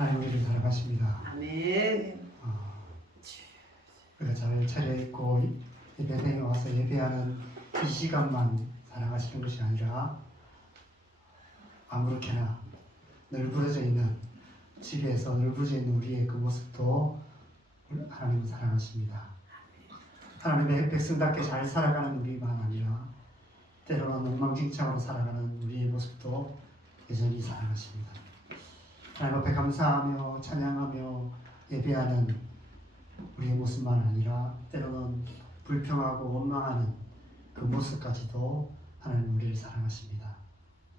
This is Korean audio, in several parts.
하나님 우리를 사랑하십니다. 아멘. 우리가 잘 차려입고 예배당에 와서 예배하는 이 시간만 사랑하시는 것이 아니라 아무렇게나 널브러져 있는 집에서 널브러져 있는 우리의 그 모습도 하나님은 사랑하십니다. 하나님의 백성답게 잘 살아가는 우리만 아니라 때로는 엉망진창으로 살아가는 우리의 모습도 여전히 사랑하십니다. 하나님 앞에 감사하며 찬양하며 예배하는 우리의 모습만 아니라 때로는 불평하고 원망하는 그 모습까지도 하나님 우리를 사랑하십니다.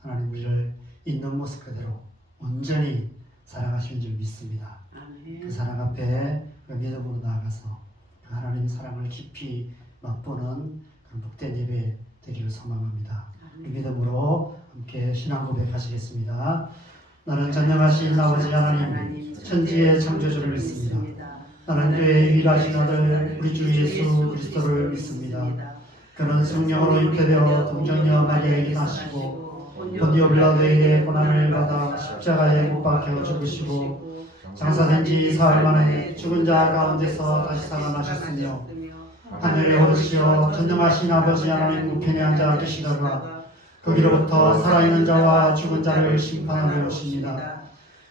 하나님 우리를 있는 모습 그대로 온전히 사랑하시는 줄 믿습니다. 아멘. 그 사랑 앞에 믿음으로 나아가서 그 하나님의 사랑을 깊이 맛보는 그런 복된 예배 되기를 소망합니다. 그 믿음으로 함께 신앙 고백하시겠습니다. 나는 전능하신 아버지 하나님 천지의 창조주를 믿습니다. 나는 그의 유일하신 아들 우리 주 예수 그리스도를 믿습니다. 그는 성령으로 잉태되어 동정녀 마리아에게 나시고 본디오 빌라도에게 고난을 받아 십자가에 못 박혀 죽으시고 장사된 지 사흘 만에 죽은 자 가운데서 다시 살아나셨으며 하늘에 오르시어 전능하신 아버지 하나님 우편에 앉아 계시다가 거기로부터 살아있는 자와 죽은 자를 심판하러 오십니다.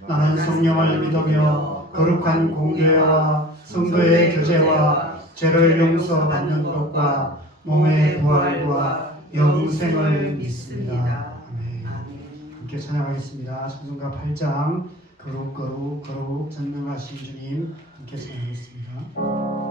나는 성령을 믿으며 거룩한 공교회와 성도의 교제와 죄를 용서받는 것과 몸의 부활과 영생을 믿습니다. 아멘. 함께 찬양하겠습니다. 찬송가 8장 거룩 거룩 거룩 전능하신 주님 함께 찬양하겠습니다.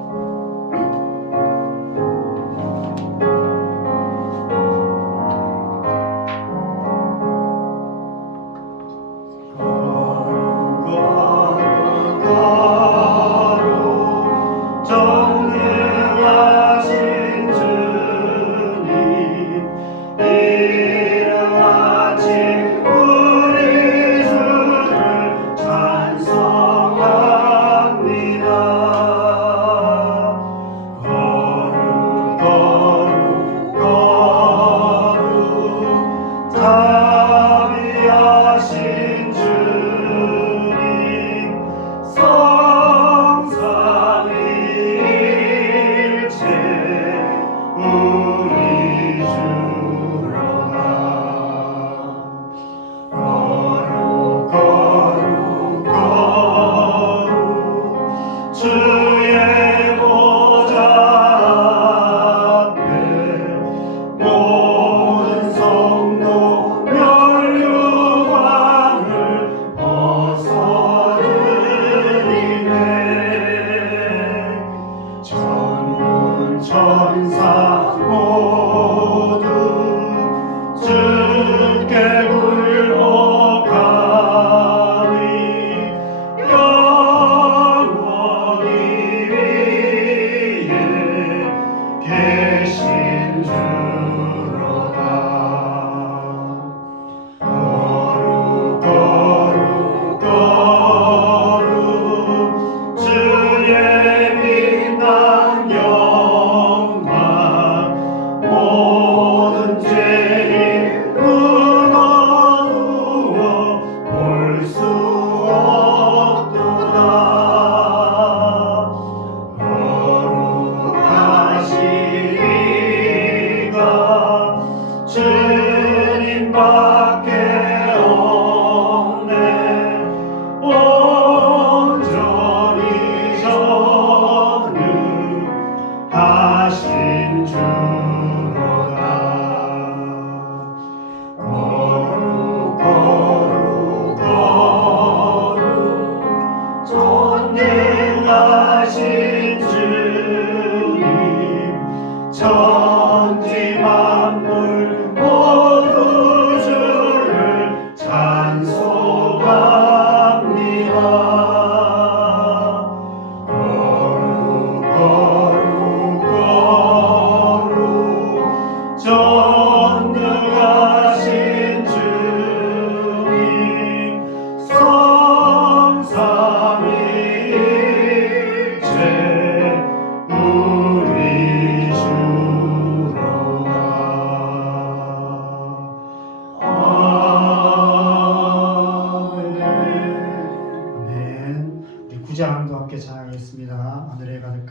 주의 빛난 영광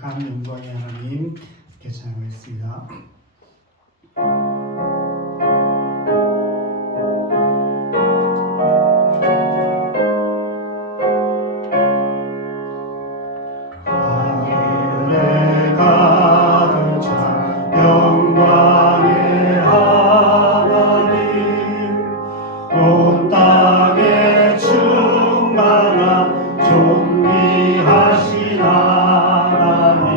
거룩한 영광의 하나님 이렇게 찬양하겠습니다. 하늘에 가득 찬 영광의 하나님, 온 땅에 충만한 존귀하신 하나님,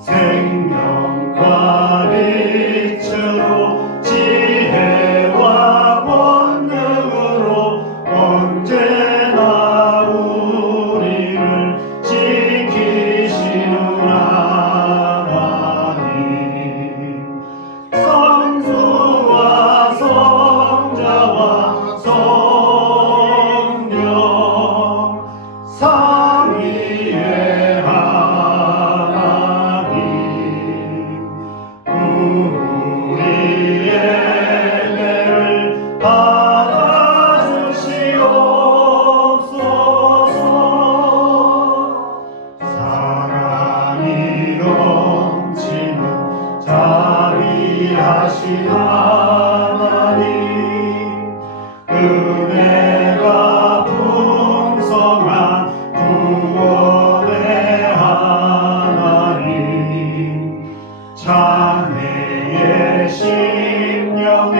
생명과 빛으로 지혜와 권능으로 언제나 우리를 지키시는 하나님, 성부와 성자와 성령 삼위의 하나님, 우리의 예배를 받아주시옵소서. 사랑이 넘치는 자비하신 하나님, 은혜가 풍성한 구원의 하나님, 자매의 심령에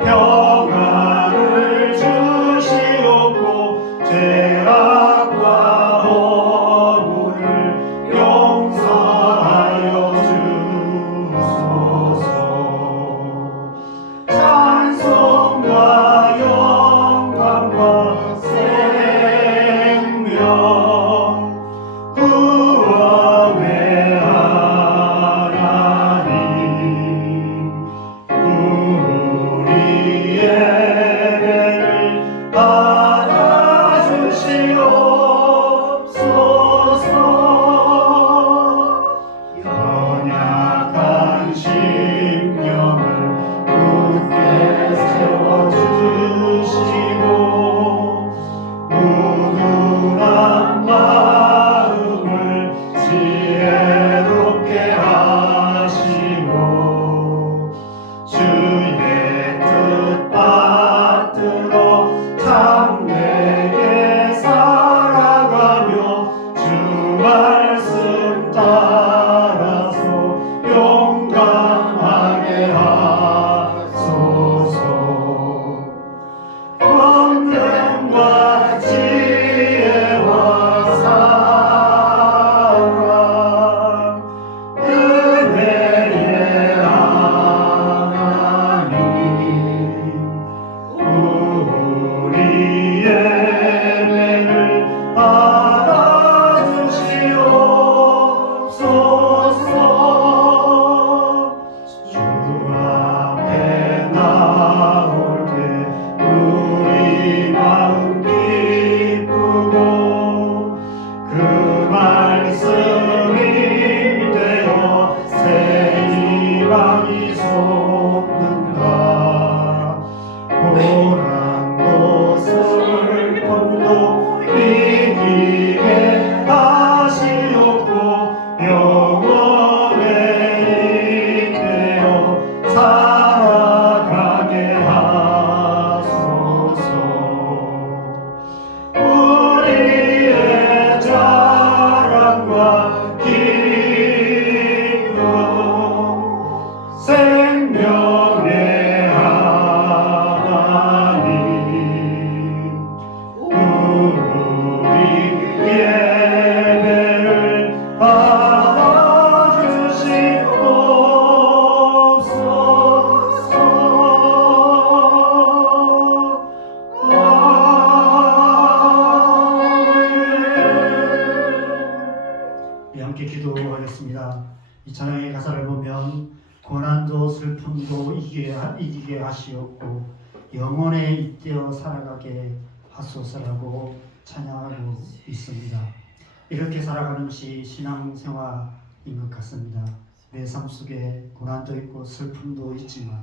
평안을 주시옵고 죄악과 허물을 용서하여 주소서. 찬송과 영광과 생명 구원의 하나님, 우리의 예배를 받아주시옵소서. 연약한 심령을 굳게 세워주시고 우둔한 마음을 지혜롭게 하시고 주의 뜻 받들어 참되게 살아가며 주 말씀 따라서 용감하게 하소서. 권능과 지혜와 사랑, 은혜의 하나님, 우리의 예배를 받아주시옵소서. 주 앞에 나올 때 우리 마음 기쁘고 그 말씀이 되어 새 희망이 솟는다. 고난도 슬픔도 이기게 하시옵고 영원에 이끌어 살아가게 하소서. 우리의 자랑과 기쁨, 생명의 하나님, 우리 예배를 받아주시옵소서. 함께 기도하겠습니다. 이 찬양의 가사를 보면 고난도 슬픔도 이기게 하시옵고 영원에 잇대어 살아가게 하소서라고 찬양하고 있습니다. 이렇게 살아가는 것이 신앙생활인 것 같습니다. 내 삶 속에 고난도 있고 슬픔도 있지만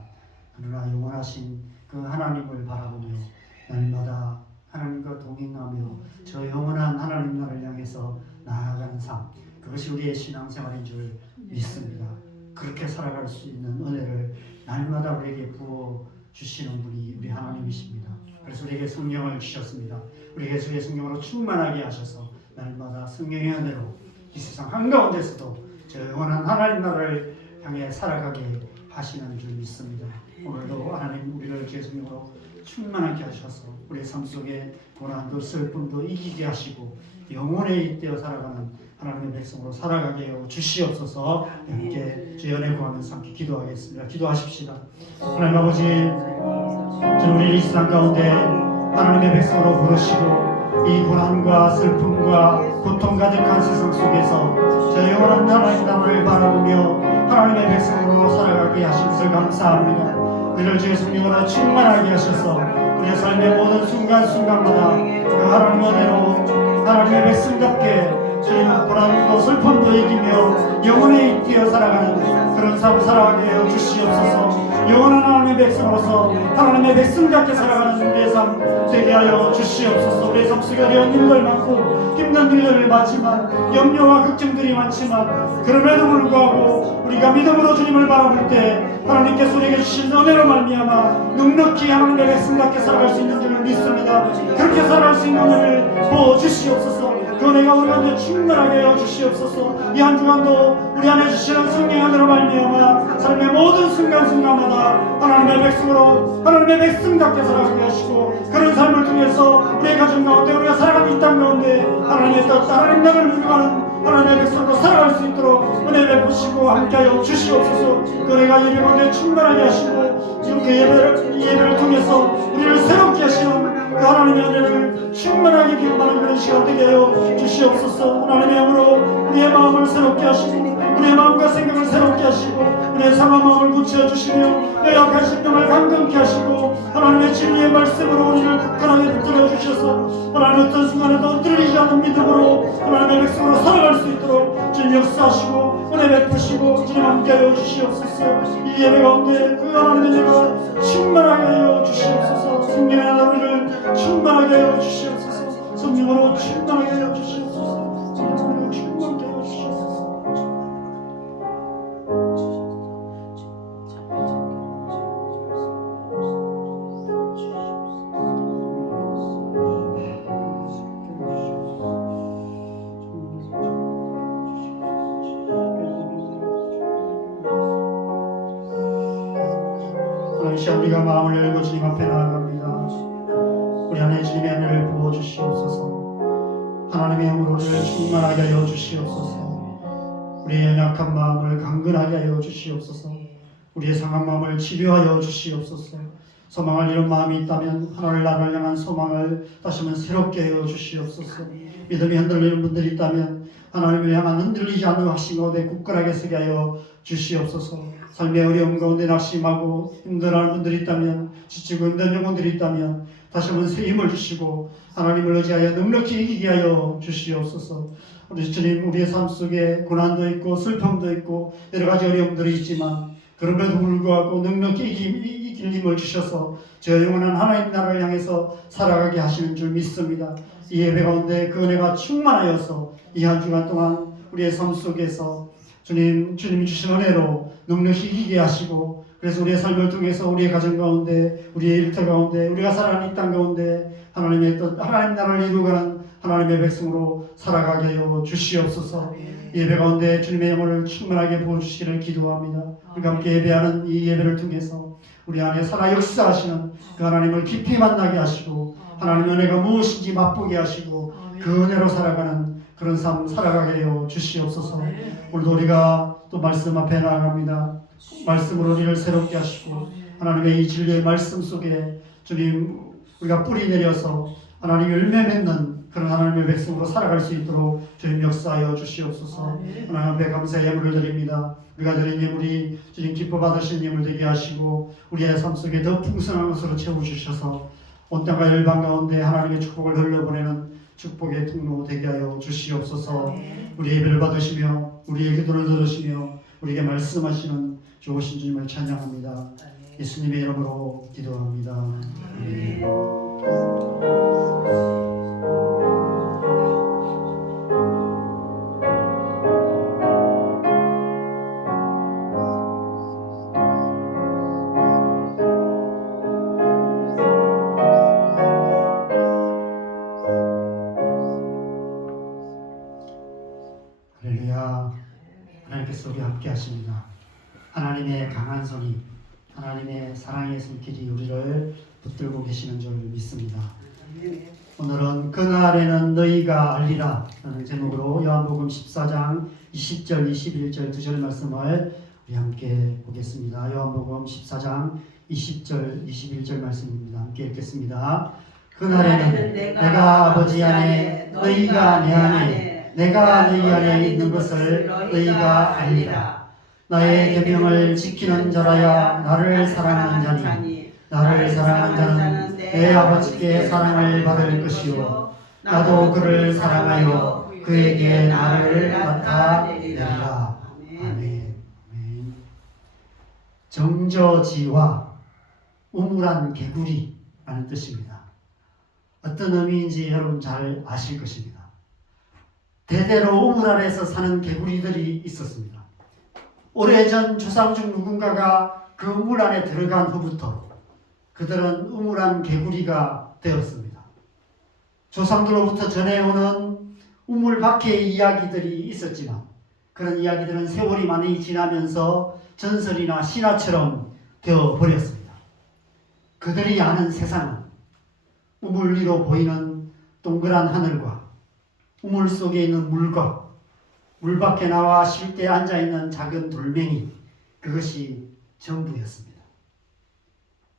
그러나 영원하신 그 하나님을 바라보며 날마다 하나님과 동행하며 저 영원한 하나님 나라를 향해서 나아가는 삶, 그것이 우리의 신앙생활인 줄 믿습니다. 그렇게 살아갈 수 있는 은혜를 날마다 우리에게 부어 주시는 분이 우리 하나님이십니다. 그래서 우리에게 성령을 주셨습니다. 우리에게 주의 성령으로 충만하게 하셔서 날마다 성령의 은혜로 이 세상 한가운데서도 저 영원한 하나님 나라를 향해 살아가게 하시는 줄 믿습니다. 오늘도 하나님 우리를 주의 성령으로 충만하게 하셔서 우리의 삶 속에 고난도 슬픔도 이기게 하시고 영원에 잇대어 살아가는 하나님의 백성으로 살아가게 하여 주시옵소서. 함께 주의 은혜 구하면서 함께 기도하겠습니다. 기도하십시다. 하나님 아버지, 주님 우리 이 세상 가운데 하나님의 백성으로 부르시고 이 고난과 슬픔과 고통 가득한 세상 속에서 저 영원한 하나님 나라를 바라보며 하나님의 백성으로 살아가게 하신 것을 감사합니다. 우리를 주의 성령으로 충만하게 하셔서 우리의 삶의 모든 순간순간마다 그 하나님의 은혜로 하나님의 백성답게 주님 고난도 슬픔도 이기며 영원에 잇대어 살아가는 그런 삶을 살아가게 하여 주시옵소서. 영원한 하나님의 백성으로서 하나님의 백성답게 살아가는 우리의 삶 되게 하여 주시옵소서. 우리의 삶 속에 어려운 일들 많고 힘든 일들을 많지만 염려와 걱정들이 많지만 그럼에도 불구하고 우리가 믿음으로 주님을 바라볼 때 하나님께서 우리에게 주신 은혜로 말미암아 넉넉히 하나님의 백성답게 살아갈 수 있는 줄 믿습니다. 그렇게 살아갈 수 있는 은혜를 부어 주시옵소서. 그 은혜가 우리 안에 충만하게 하여 주시옵소서. 이 한 주간도 우리 안에 주시는 성령의 은혜로 말미암아 삶의 모든 순간순간마다 하나님의 백성으로 하나님의 백성답게 살아가게 하시고 그런 삶을 통해서 우리의 가정 가운데 우리가 살아가는 이 땅 가운데 하나님의 뜻 하나님 나라를 누리는 하나님의 백성으로 살아갈 수 있도록 은혜 베푸시고 함께하여 주시옵소서. 그 은혜가 예배 가운데 충만하게 하시고 지금 그 예배를 통해서 우리를 새롭게 하시는 그 하나님의 은혜를 충만하게 기억하는 그런 시간 되게 하여 주시옵소서. 하나님의 영으로 우리의 마음을 새롭게 하시고 우리의 마음과 생각을 새롭게 하시고 우리의 상한 마음을 고쳐주시며 내 약한 심령을 강건케 하시고 하나님의 진리의 말씀으로 우리를 굳건하게 붙들어 주셔서 하나님 어떤 순간에도 흔들리지 않는 믿음으로 하나님의 백성으로 살아갈 수 있도록 주님 역사하시고 은혜 베푸시고 주님 함께하여 주시옵소서. 이 예배 가운데 그 하나님의 은혜가 충만하게 하여 주시옵소서. 성령의 우리를 충만하게 하여 주시옵소서. 성령으로 충만하게 하여 주시옵소서. 성령으로 충만하게 하여 주시옵소서. 이 시간 우리가 마음을 열고 주님 앞에 나아갑니다. 우리 안에 주님의 은혜를 부어주시옵소서. 하나님의 영으로 우리를 충만하게 하여 주시옵소서. 우리의 연약한 마음을 강건하게 하여 주시옵소서. 우리의 상한 마음을 치료하여 주시옵소서. 소망을 잃은 마음이 있다면 하나님 나라를 향한 소망을 다시 한번 새롭게 하여 주시옵소서. 믿음이 흔들리는 분들이 있다면 하나님을 향한 흔들리지 않는 확신 가운데 굳건하게 서게 하여 주시옵소서. 삶의 어려움 가운데 낙심하고 힘들어하는 분들이 있다면 지치고 힘든 영혼들이 있다면 다시 한번 새 힘을 주시고 하나님을 의지하여 넉넉히 이기게 하여 주시옵소서. 우리 주님 우리의 삶 속에 고난도 있고 슬픔도 있고 여러 가지 어려움들이 있지만 그럼에도 불구하고 넉넉히 이길 힘을 주셔서 저 영원한 하나님 나라를 향해서 살아가게 하시는 줄 믿습니다. 이 예배 가운데 그 은혜가 충만하여서 이 한 주간 동안 우리의 삶 속에서 주님이 주신 은혜로 넉넉히 이기게 하시고 그래서 우리의 삶을 통해서 우리의 가정 가운데 우리의 일터 가운데 우리가 살아가는 이 땅 가운데 하나님의 뜻 하나님 나라를 이루어가는 하나님의 백성으로 살아가게 하여 주시옵소서. 예배 가운데 주님의 영혼을 충만하게 부어주시기를 기도합니다. 우리가 함께 예배하는 이 예배를 통해서 우리 안에 살아 역사하시는 그 하나님을 깊이 만나게 하시고 하나님의 은혜가 무엇인지 맛보게 하시고 그 은혜로 살아가는 그런 삶 살아가게 하여 주시옵소서. 오늘도 우리가 또 말씀 앞에 나아갑니다. 말씀으로 우리를 새롭게 하시고 하나님의 이 진리의 말씀 속에 주님 우리가 뿌리 내려서 하나님의 열매 맺는 그런 하나님의 백성으로 살아갈 수 있도록 주님 역사하여 주시옵소서. 하나님 앞에 감사의 예물을 드립니다. 우리가 드린 예물이 주님 기뻐 받으시는 예물 되게 하시고 우리의 삶 속에 더 풍성한 것으로 채워주셔서 온 땅과 열방 가운데 하나님의 축복을 흘려보내는 축복의 통로 되게 하여 주시옵소서. 우리 예배를 받으시며 우리의 기도를 들으시며 우리에게 말씀하시는 좋으신 주님을 찬양합니다. 예수님의 이름으로 기도합니다. 아멘. 하나님께서 우리와 함께 하십니다. 하나님의 강한 손이, 하나님의 사랑의 손길이 우리를 붙들고 계시는 줄 믿습니다. 오늘은 그날에는 너희가 알리라 라는 제목으로 요한복음 14장 20절 21절 2절 말씀을 우리 함께 보겠습니다. 요한복음 14장 20절 21절 말씀입니다. 함께 읽겠습니다. 그날에는 내가 아버지 안에 너희가 내 안에 내가 너희 안에 있는 것을 너희가 알리라. 나의 계명을 지키는 자라야 나를 사랑하는 자니 나를 사랑하는 자는 내 아버지께 사랑을 받을 것이요 나도 그를 사랑하여 그에게 나를 나타내리라. 아멘. 정저지와 우물한 개구리라는 뜻입니다. 어떤 의미인지 여러분 잘 아실 것입니다. 대대로 우물 안에서 사는 개구리들이 있었습니다. 오래전 조상 중 누군가가 그 우물 안에 들어간 후부터 그들은 우물안 개구리가 되었습니다. 조상들로부터 전해오는 우물 밖의 이야기들이 있었지만 그런 이야기들은 세월이 많이 지나면서 전설이나 신화처럼 되어버렸습니다. 그들이 아는 세상은 우물 위로 보이는 동그란 하늘과 우물 속에 있는 물과 물 밖에 나와 쉴 때 앉아있는 작은 돌멩이, 그것이 전부였습니다.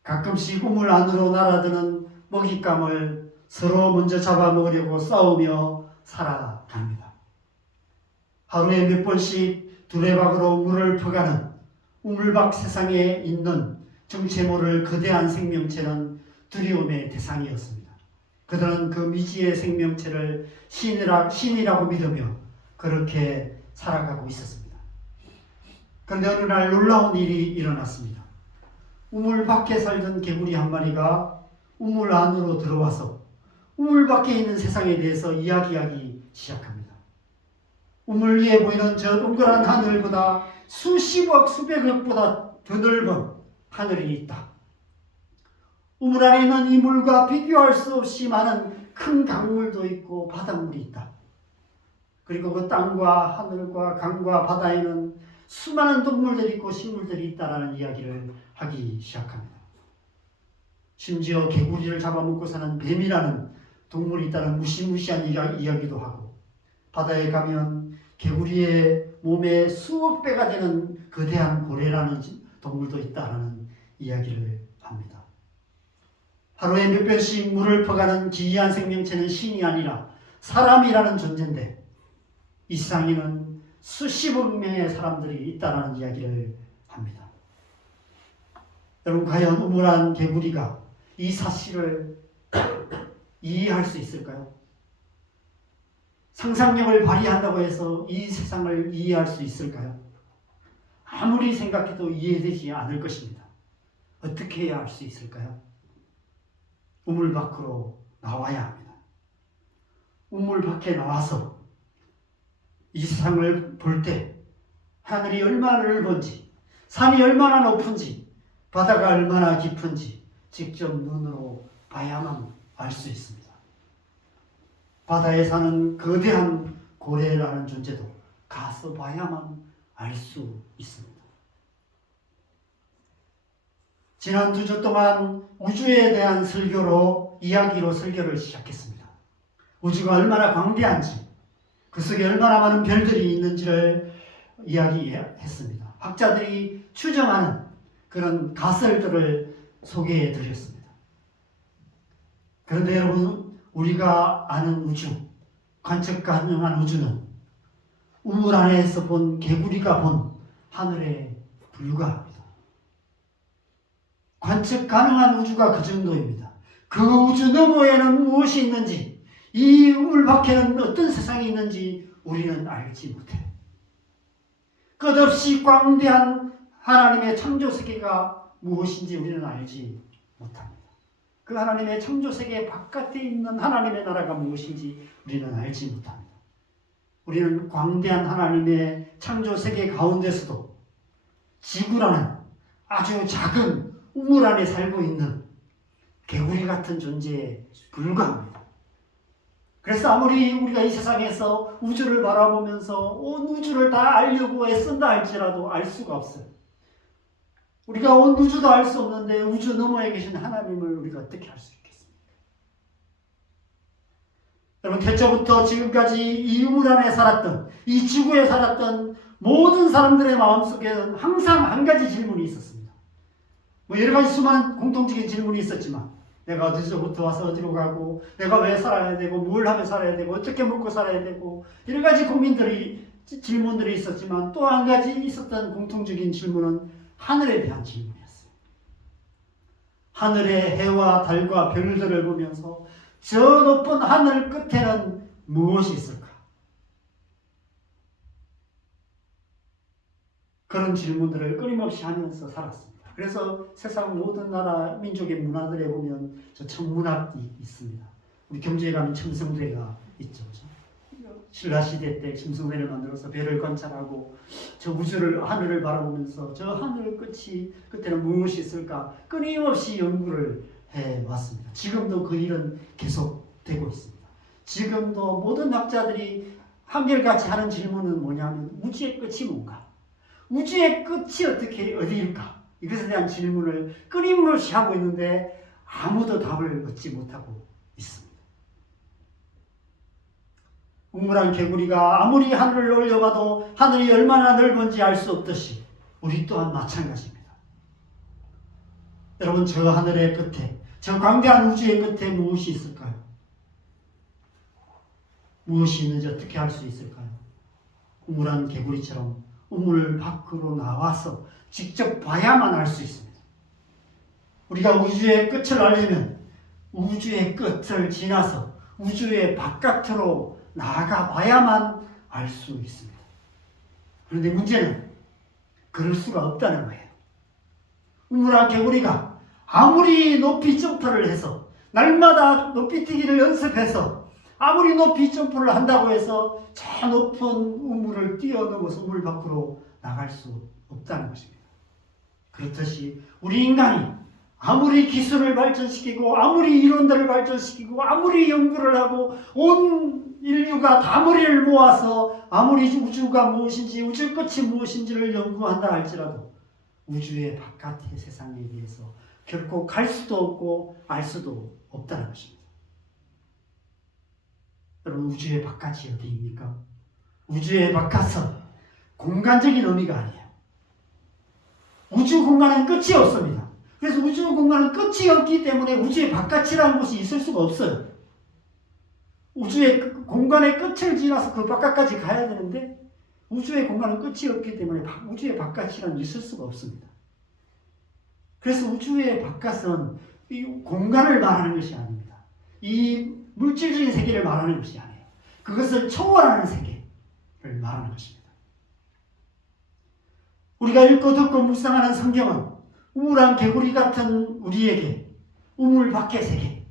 가끔씩 우물 안으로 날아드는 먹잇감을 서로 먼저 잡아먹으려고 싸우며 살아갑니다. 하루에 몇 번씩 두레박으로 물을 퍼가는 우물 밖 세상에 있는 정체 모를 거대한 생명체는 두려움의 대상이었습니다. 그들은 그 미지의 생명체를 신이라고 믿으며 그렇게 살아가고 있었습니다. 그런데 어느 날 놀라운 일이 일어났습니다. 우물 밖에 살던 개구리 한 마리가 우물 안으로 들어와서 우물 밖에 있는 세상에 대해서 이야기하기 시작합니다. 우물 위에 보이는 저 동그란 하늘보다 수십억, 수백억보다 더 넓은 하늘이 있다. 우물 안에 있는 이 물과 비교할 수 없이 많은 큰 강물도 있고 바닷물이 있다. 그리고 그 땅과 하늘과 강과 바다에는 수많은 동물들이 있고 식물들이 있다라는 이야기를 하기 시작합니다. 심지어 개구리를 잡아먹고 사는 뱀이라는 동물이 있다는 무시무시한 이야기도 하고, 바다에 가면 개구리의 몸에 수억 배가 되는 거대한 고래라는 동물도 있다라는 이야기를 합니다. 하루에 몇 번씩 물을 퍼가는 기이한 생명체는 신이 아니라 사람이라는 존재인데 이 세상에는 수십억 명의 사람들이 있다는 이야기를 합니다. 여러분, 과연 우물안 개구리가 이 사실을 이해할 수 있을까요? 상상력을 발휘한다고 해서 이 세상을 이해할 수 있을까요? 아무리 생각해도 이해되지 않을 것입니다. 어떻게 해야 할 수 있을까요? 우물 밖으로 나와야 합니다. 우물 밖에 나와서 이 세상을 볼 때 하늘이 얼마나 넓은지, 산이 얼마나 높은지, 바다가 얼마나 깊은지 직접 눈으로 봐야만 알 수 있습니다. 바다에 사는 거대한 고래라는 존재도 가서 봐야만 알 수 있습니다. 지난 2주 동안 우주에 대한 이야기로 설교를 시작했습니다. 우주가 얼마나 광대한지, 그 속에 얼마나 많은 별들이 있는지를 이야기했습니다. 학자들이 추정하는 그런 가설들을 소개해 드렸습니다. 그런데 여러분, 우리가 아는 우주, 관측 가능한 우주는 우물 안에서 본 개구리가 본 하늘에 불과합니다. 관측 가능한 우주가 그 정도입니다. 그 우주 너머에는 무엇이 있는지, 이 우물 밖에는 어떤 세상이 있는지 우리는 알지 못해요. 끝없이 광대한 하나님의 창조 세계가 무엇인지 우리는 알지 못합니다. 그 하나님의 창조 세계 바깥에 있는 하나님의 나라가 무엇인지 우리는 알지 못합니다. 우리는 광대한 하나님의 창조 세계 가운데서도 지구라는 아주 작은 우물 안에 살고 있는 개구리 같은 존재에 불과합니다. 그래서 아무리 우리가 이 세상에서 우주를 바라보면서 온 우주를 다 알려고 애쓴다 할지라도 알 수가 없어요. 우리가 온 우주도 알 수 없는데 우주 너머에 계신 하나님을 우리가 어떻게 알 수 있겠습니까? 여러분, 태초부터 지금까지 이 우물 안에 살았던, 이 지구에 살았던 모든 사람들의 마음속에는 항상 한 가지 질문이 있었습니다. 여러 가지 수많은 공통적인 질문이 있었지만, 내가 어디서부터 와서 어디로 가고, 내가 왜 살아야 되고, 뭘 하며 살아야 되고, 어떻게 먹고 살아야 되고, 여러 가지 질문들이 있었지만, 또 한 가지 있었던 공통적인 질문은 하늘에 대한 질문이었어요. 하늘의 해와 달과 별들을 보면서 저 높은 하늘 끝에는 무엇이 있을까? 그런 질문들을 끊임없이 하면서 살았습니다. 그래서 세상 모든 나라 민족의 문화들에 보면 저 천문학이 있습니다. 우리 경주에 가면 첨성대가 있죠. 신라시대 때 첨성대를 만들어서 별을 관찰하고 저 우주를, 하늘을 바라보면서 저 하늘 끝에는 무엇이 있을까 끊임없이 연구를 해왔습니다. 지금도 그 일은 계속되고 있습니다. 지금도 모든 학자들이 한결같이 하는 질문은 뭐냐면 우주의 끝이 뭔가? 우주의 끝이 어디일까? 이것에 대한 질문을 끊임없이 하고 있는데 아무도 답을 얻지 못하고 있습니다. 우물안 개구리가 아무리 하늘을 올려봐도 하늘이 얼마나 넓은지 알 수 없듯이 우리 또한 마찬가지입니다. 여러분, 저 하늘의 끝에, 저 광대한 우주의 끝에 무엇이 있을까요? 무엇이 있는지 어떻게 알 수 있을까요? 우물안 개구리처럼 우물 밖으로 나와서 직접 봐야만 알 수 있습니다. 우리가 우주의 끝을 알려면 우주의 끝을 지나서 우주의 바깥으로 나아가 봐야만 알 수 있습니다. 그런데 문제는 그럴 수가 없다는 거예요. 우물안 개구리가 아무리 높이 점프를 해서 날마다 높이뛰기를 연습해서 아무리 높이 점프를 한다고 해서 저 높은 우물을 뛰어넘어서 우물 밖으로 나갈 수 없다는 것입니다. 그렇듯이 우리 인간이 아무리 기술을 발전시키고 아무리 이론들을 발전시키고 아무리 연구를 하고 온 인류가 다 머리를 모아서 아무리 우주가 무엇인지 우주 끝이 무엇인지를 연구한다 할지라도 우주의 바깥의 세상에 비해서 결코 갈 수도 없고 알 수도 없다는 것입니다. 여러분, 우주의 바깥이 어디입니까? 우주의 바깥은 공간적인 의미가 아니에요. 우주 공간은 끝이 없습니다. 그래서 우주 공간은 끝이 없기 때문에 우주의 바깥이라는 곳이 있을 수가 없어요. 우주의 공간의 끝을 지나서 그 바깥까지 가야 되는데 우주의 공간은 끝이 없기 때문에 우주의 바깥이라는 게 있을 수가 없습니다. 그래서 우주의 바깥은 이 공간을 말하는 것이 아닙니다. 이 물질적인 세계를 말하는 것이 아니에요. 그것을 초월하는 세계를 말하는 것입니다. 우리가 읽고 듣고 묵상하는 성경은 우물안 개구리 같은 우리에게 우물 밖의 세계,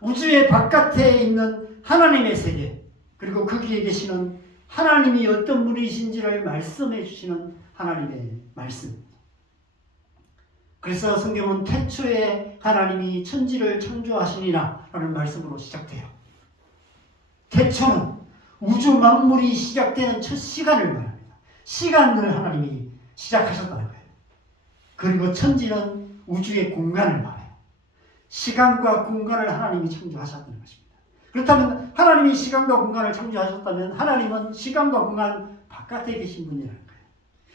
우주의 바깥에 있는 하나님의 세계, 그리고 거기에 계시는 하나님이 어떤 분이신지를 말씀해 주시는 하나님의 말씀입니다. 그래서 성경은 태초에 하나님이 천지를 창조하시니라 라는 말씀으로 시작돼요. 태초는 우주 만물이 시작되는 첫 시간을 말합니다. 시간을 하나님이 시작하셨다는 거예요. 그리고 천지는 우주의 공간을 말해요. 시간과 공간을 하나님이 창조하셨다는 것입니다. 그렇다면 하나님이 시간과 공간을 창조하셨다면 하나님은 시간과 공간 바깥에 계신 분이라는 거예요.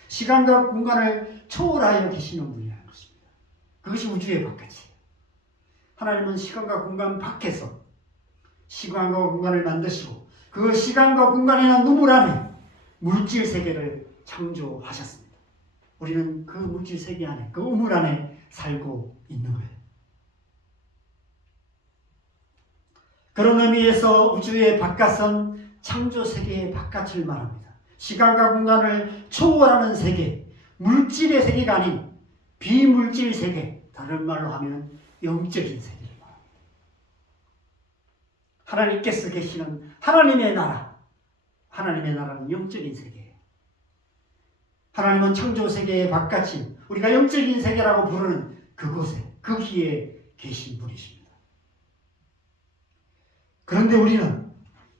시간과 공간을 초월하여 계시는 분이라는 것입니다. 그것이 우주의 바깥이에요. 하나님은 시간과 공간 밖에서 시간과 공간을 만드시고 그 시간과 공간이나 우물 안에 물질 세계를 창조하셨습니다. 우리는 그 물질 세계 안에, 그 우물 안에 살고 있는 거예요. 그런 의미에서 우주의 바깥은 창조 세계의 바깥을 말합니다. 시간과 공간을 초월하는 세계, 물질의 세계가 아닌 비물질 세계, 다른 말로 하면 영적인 세계를 말합니다. 하나님께서 계시는 하나님의 나라, 하나님의 나라는 영적인 세계예요. 하나님은 창조 세계의 바깥인 우리가 영적인 세계라고 부르는 그곳에, 거기에 계신 분이십니다. 그런데 우리는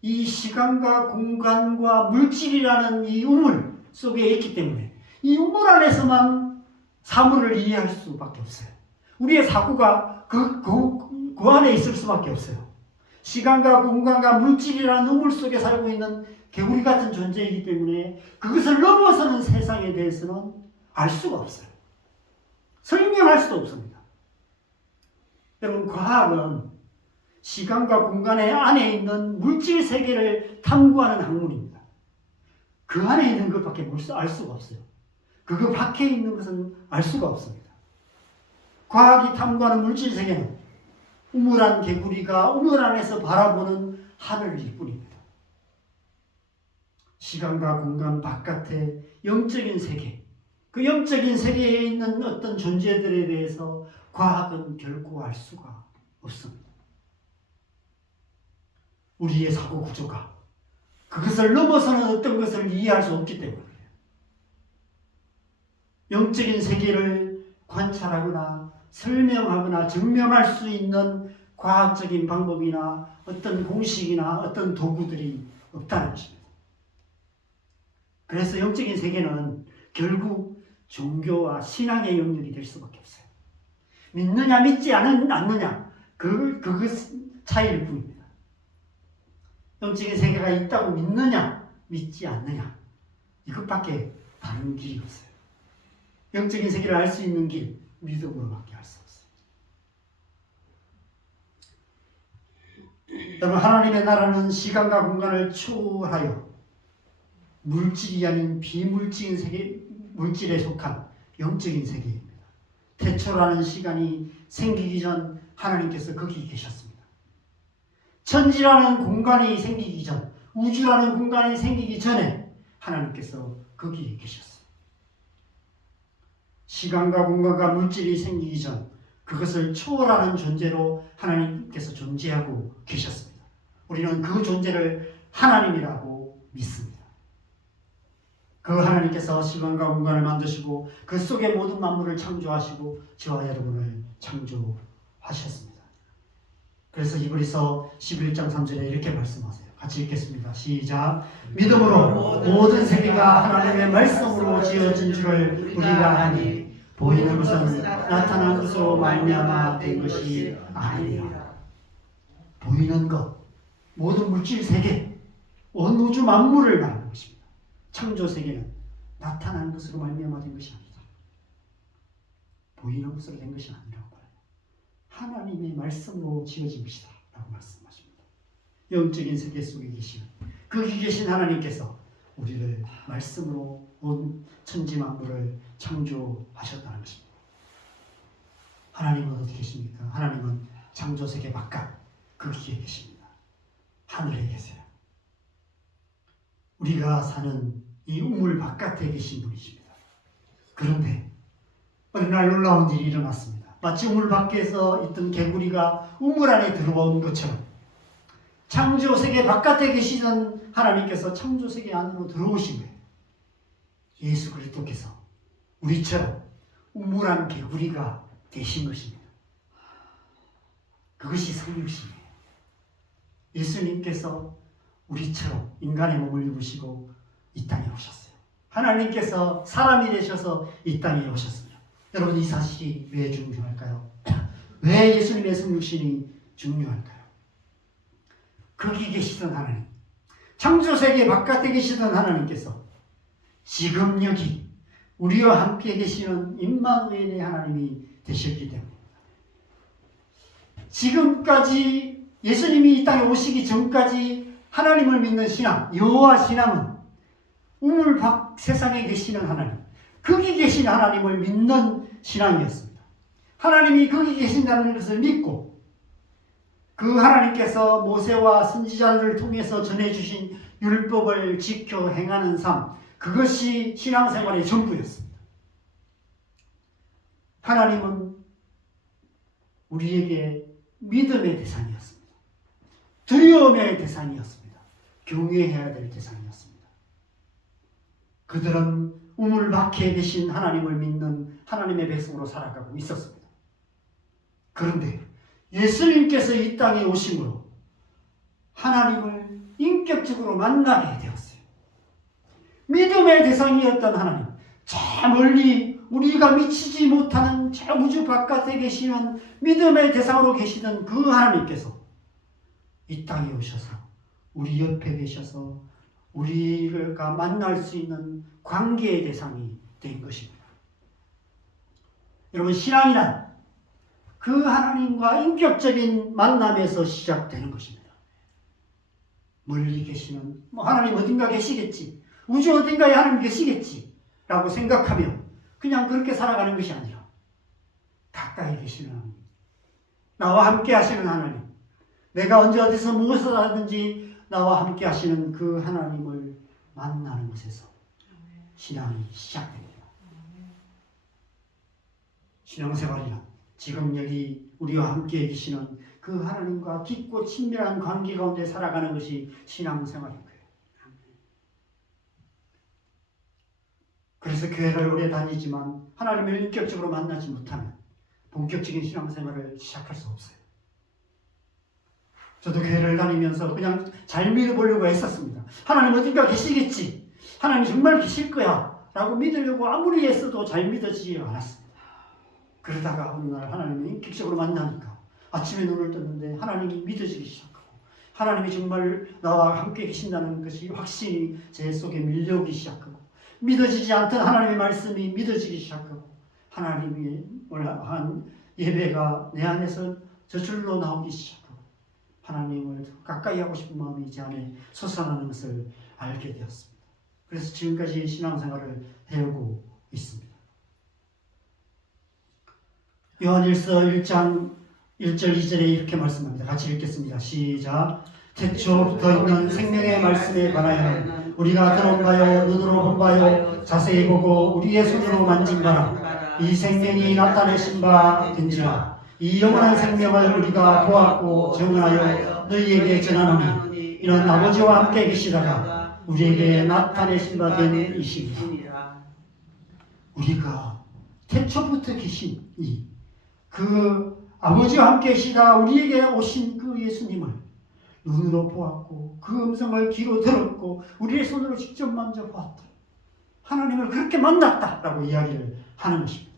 이 시간과 공간과 물질이라는 이 우물 속에 있기 때문에 이 우물 안에서만 사물을 이해할 수밖에 없어요. 우리의 사고가 그 안에 있을 수밖에 없어요. 시간과 공간과 물질이라는 우물 속에 살고 있는 개구리 같은 존재이기 때문에 그것을 넘어서는 세상에 대해서는 알 수가 없어요. 설명할 수도 없습니다. 여러분, 과학은 시간과 공간의 안에 있는 물질 세계를 탐구하는 학문입니다. 그 안에 있는 것밖에 알 수가 없어요. 그거 밖에 있는 것은 알 수가 없습니다. 과학이 탐구하는 물질 세계는 우물안 개구리가 우물 안에서 바라보는 하늘일 뿐입니다. 시간과 공간 바깥의 영적인 세계, 그 영적인 세계에 있는 어떤 존재들에 대해서 과학은 결코 알 수가 없습니다. 우리의 사고 구조가 그것을 넘어서는 어떤 것을 이해할 수 없기 때문에 영적인 세계를 관찰하거나 설명하거나 증명할 수 있는 과학적인 방법이나 어떤 공식이나 어떤 도구들이 없다는 것입니다. 그래서 영적인 세계는 결국 종교와 신앙의 영역이 될 수밖에 없어요. 믿느냐 믿지 않느냐 그 차이일 뿐입니다. 영적인 세계가 있다고 믿느냐 믿지 않느냐 이것밖에 다른 길이 없어요. 영적인 세계를 알 수 있는 길 믿음으로밖에 알 수 없어요. 여러분, 하나님의 나라는 시간과 공간을 초월하여 물질이 아닌 비물질인 세계, 물질에 속한 영적인 세계입니다. 태초라는 시간이 생기기 전 하나님께서 거기 계셨습니다. 천지라는 공간이 생기기 전, 우주라는 공간이 생기기 전에 하나님께서 거기에 계셨어요. 시간과 공간과 물질이 생기기 전 그것을 초월하는 존재로 하나님께서 존재하고 계셨습니다. 우리는 그 존재를 하나님이라고 믿습니다. 그 하나님께서 시간과 공간을 만드시고 그 속에 모든 만물을 창조하시고 저와 여러분을 창조하셨습니다. 그래서 히브리서 11장 3절에 이렇게 말씀하세요. 같이 읽겠습니다. 시작. 믿음으로 모든 세계가 하나님의 말씀으로 지어진 줄을 우리가 아니 보이는 것은 나타난 것으로 말미암아 된 것이 아니라. 보이는 것, 모든 물질 세계, 온 우주 만물을 말하는 것입니다. 창조 세계는 나타난 것으로 말미암아 된 것이 아니다. 보이는 것으로 된 것이 아니라고 말해요. 하나님의 말씀으로 지어진 것이다 라고 말씀하십니다. 영적인 세계 속에 계신 거기 계신 하나님께서 우리를 말씀으로 온 천지 만물을 창조하셨다는 것입니다. 하나님은 어디 계십니까? 하나님은 창조 세계 바깥 거기에 계십니다. 하늘에 계세요. 우리가 사는 이 우물 바깥에 계신 분이십니다. 그런데 어느 날 놀라운 일이 일어났습니다. 마치 우물 밖에서 있던 개구리가 우물 안에 들어온 것처럼 창조세계 바깥에 계시던 하나님께서 창조세계 안으로 들어오신 거예요. 예수 그리스도께서 우리처럼 우물안 개구리가 되신 것입니다. 그것이 성육신이에요. 예수님께서 우리처럼 인간의 몸을 입으시고 이 땅에 오셨어요. 하나님께서 사람이 되셔서 이 땅에 오셨습니다. 여러분, 이 사실이 왜 중요할까요? 왜 예수님의 성육신이 중요할까요? 거기 계시던 하나님, 창조세계 바깥에 계시던 하나님께서 지금 여기 우리와 함께 계시는 임마누엘의 하나님이 되셨기 때문입니다. 지금까지 예수님이 이 땅에 오시기 전까지 하나님을 믿는 신앙, 여호와 신앙은 우물 밖 세상에 계시는 하나님, 거기 계신 하나님을 믿는 신앙이었습니다. 하나님이 거기 계신다는 것을 믿고 그 하나님께서 모세와 선지자들을 통해서 전해주신 율법을 지켜 행하는 삶, 그것이 신앙생활의 전부였습니다. 하나님은 우리에게 믿음의 대상이었습니다. 두려움의 대상이었습니다. 경외해야 될 대상이었습니다. 그들은 우물 밖에 계신 하나님을 믿는 하나님의 백성으로 살아가고 있었습니다. 그런데 예수님께서 이 땅에 오심으로 하나님을 인격적으로 만나게 되었어요. 믿음의 대상이었던 하나님, 저 멀리 우리가 미치지 못하는 저 우주 바깥에 계시는 믿음의 대상으로 계시던 그 하나님께서 이 땅에 오셔서 우리 옆에 계셔서 우리가 만날 수 있는 관계의 대상이 된 것입니다. 여러분, 신앙이란 그 하나님과 인격적인 만남에서 시작되는 것입니다. 멀리 계시는 하나님 어딘가 계시겠지, 우주 어딘가에 하나님 계시겠지 라고 생각하며 그냥 그렇게 살아가는 것이 아니라 가까이 계시는 하나님, 나와 함께 하시는 하나님, 내가 언제 어디서 무엇을 하든지 나와 함께 하시는 그 하나님을 만나는 곳에서 신앙이 시작됩니다. 신앙생활이란 지금 여기 우리와 함께 계시는 그 하나님과 깊고 친밀한 관계 가운데 살아가는 것이 신앙생활인 거예요. 그래서 교회를 오래 다니지만 하나님을 인격적으로 만나지 못하면 본격적인 신앙생활을 시작할 수 없어요. 저도 교회를 다니면서 그냥 잘 믿어보려고 했었습니다. 하나님 어딘가 계시겠지, 하나님 정말 계실 거야 라고 믿으려고 아무리 애써도 잘 믿어지지 않았습니다. 그러다가 어느 날 하나님을 인격적으로 만나니까 아침에 눈을 떴는데 하나님이 믿어지기 시작하고 하나님이 정말 나와 함께 계신다는 것이 확신이 제 속에 밀려오기 시작하고 믿어지지 않던 하나님의 말씀이 믿어지기 시작하고 하나님이 한 예배가 내 안에서 저절로 나오기 시작하고 하나님을 가까이 하고 싶은 마음이 제 안에 솟아나는 것을 알게 되었습니다. 그래서 지금까지 신앙생활을 해오고 있습니다. 요한일서 1장 1절 2절에 이렇게 말씀합니다. 같이 읽겠습니다. 시작. 태초부터 있는 생명의 말씀에 관하여 우리가 들은 바요 눈으로 본 바요 자세히 보고 우리의 손으로 만진 바라. 이 생명이 나타내신 바 된지라. 이 영원한 생명을 우리가 보았고 증언하여 너희에게 전하노니 이는 아버지와 함께 계시다가 우리에게 나타내신 바 된 이시니라. 우리가 태초부터 계신 그 아버지와 함께 계시다가 우리에게 오신 그 예수님을 눈으로 보았고 그 음성을 귀로 들었고 우리의 손으로 직접 만져보았다. 하나님을 그렇게 만났다라고 이야기를 하는 것입니다.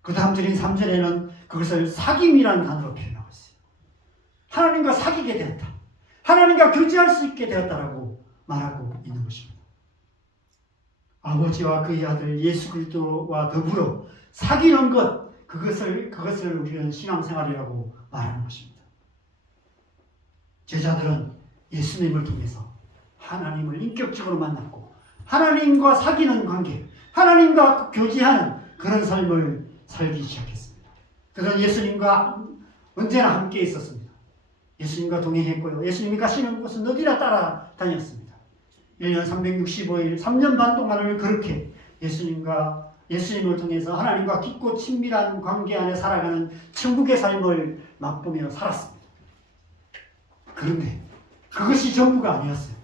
그 다음 절인 3절에는 그것을 사귐이라는 단어로 표현하고 있어요. 하나님과 사귀게 되었다. 하나님과 교제할 수 있게 되었다라고 말하고 있는 것입니다. 아버지와 그의 아들 예수 그리스도와 더불어 사귀는 것, 그것을 우리는 신앙생활이라고 말하는 것입니다. 제자들은 예수님을 통해서 하나님을 인격적으로 만났고 하나님과 사귀는 관계, 하나님과 교제하는 그런 삶을 살기 시작했습니다. 그들은 예수님과 언제나 함께 있었습니다. 예수님과 동행했고요. 예수님이 가시는 곳은 어디나 따라다녔습니다. 1년 365일, 3년 반 동안을 그렇게 예수님을 통해서 하나님과 깊고 친밀한 관계 안에 살아가는 천국의 삶을 맛보며 살았습니다. 그런데 그것이 전부가 아니었어요.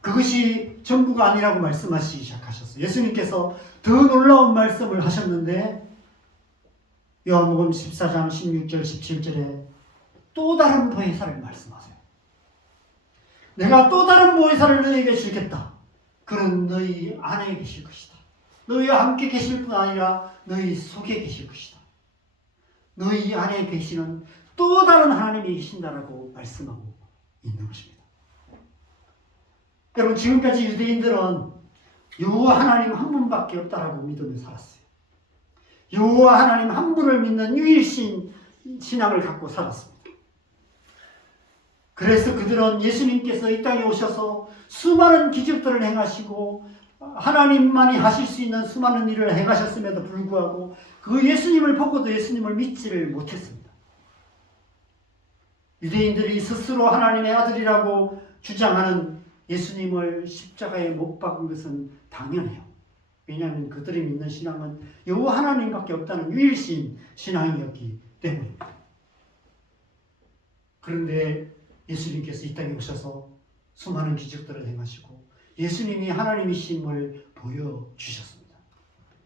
그것이 전부가 아니라고 말씀하시기 시작하셨어요. 예수님께서 더 놀라운 말씀을 하셨는데 요한복음 14장 16절 17절에 또 다른 보혜사를 말씀하세요. 내가 또 다른 보혜사를 너희에게 주겠다. 그는 너희 안에 계실 것이다. 너희와 함께 계실 뿐 아니라 너희 속에 계실 것이다. 너희 안에 계시는 또 다른 하나님이 계신다라고 말씀하고 있는 것입니다. 여러분, 지금까지 유대인들은 여호와 하나님 한 분밖에 없다라고 믿으며 살았어요. 여호와 하나님 한 분을 믿는 유일신 신앙을 갖고 살았습니다. 그래서 그들은 예수님께서 이 땅에 오셔서 수많은 기적들을 행하시고 하나님만이 하실 수 있는 수많은 일을 행하셨음에도 불구하고 그 예수님을 보고도 예수님을 믿지를 못했습니다. 유대인들이 스스로 하나님의 아들이라고 주장하는 예수님을 십자가에 못 박은 것은 당연해요. 왜냐하면 그들이 믿는 신앙은 여호와 하나님밖에 없다는 유일신 신앙이었기 때문입니다. 그런데 예수님께서 이 땅에 오셔서 수많은 기적들을 행하시고 예수님이 하나님이심을 보여주셨습니다.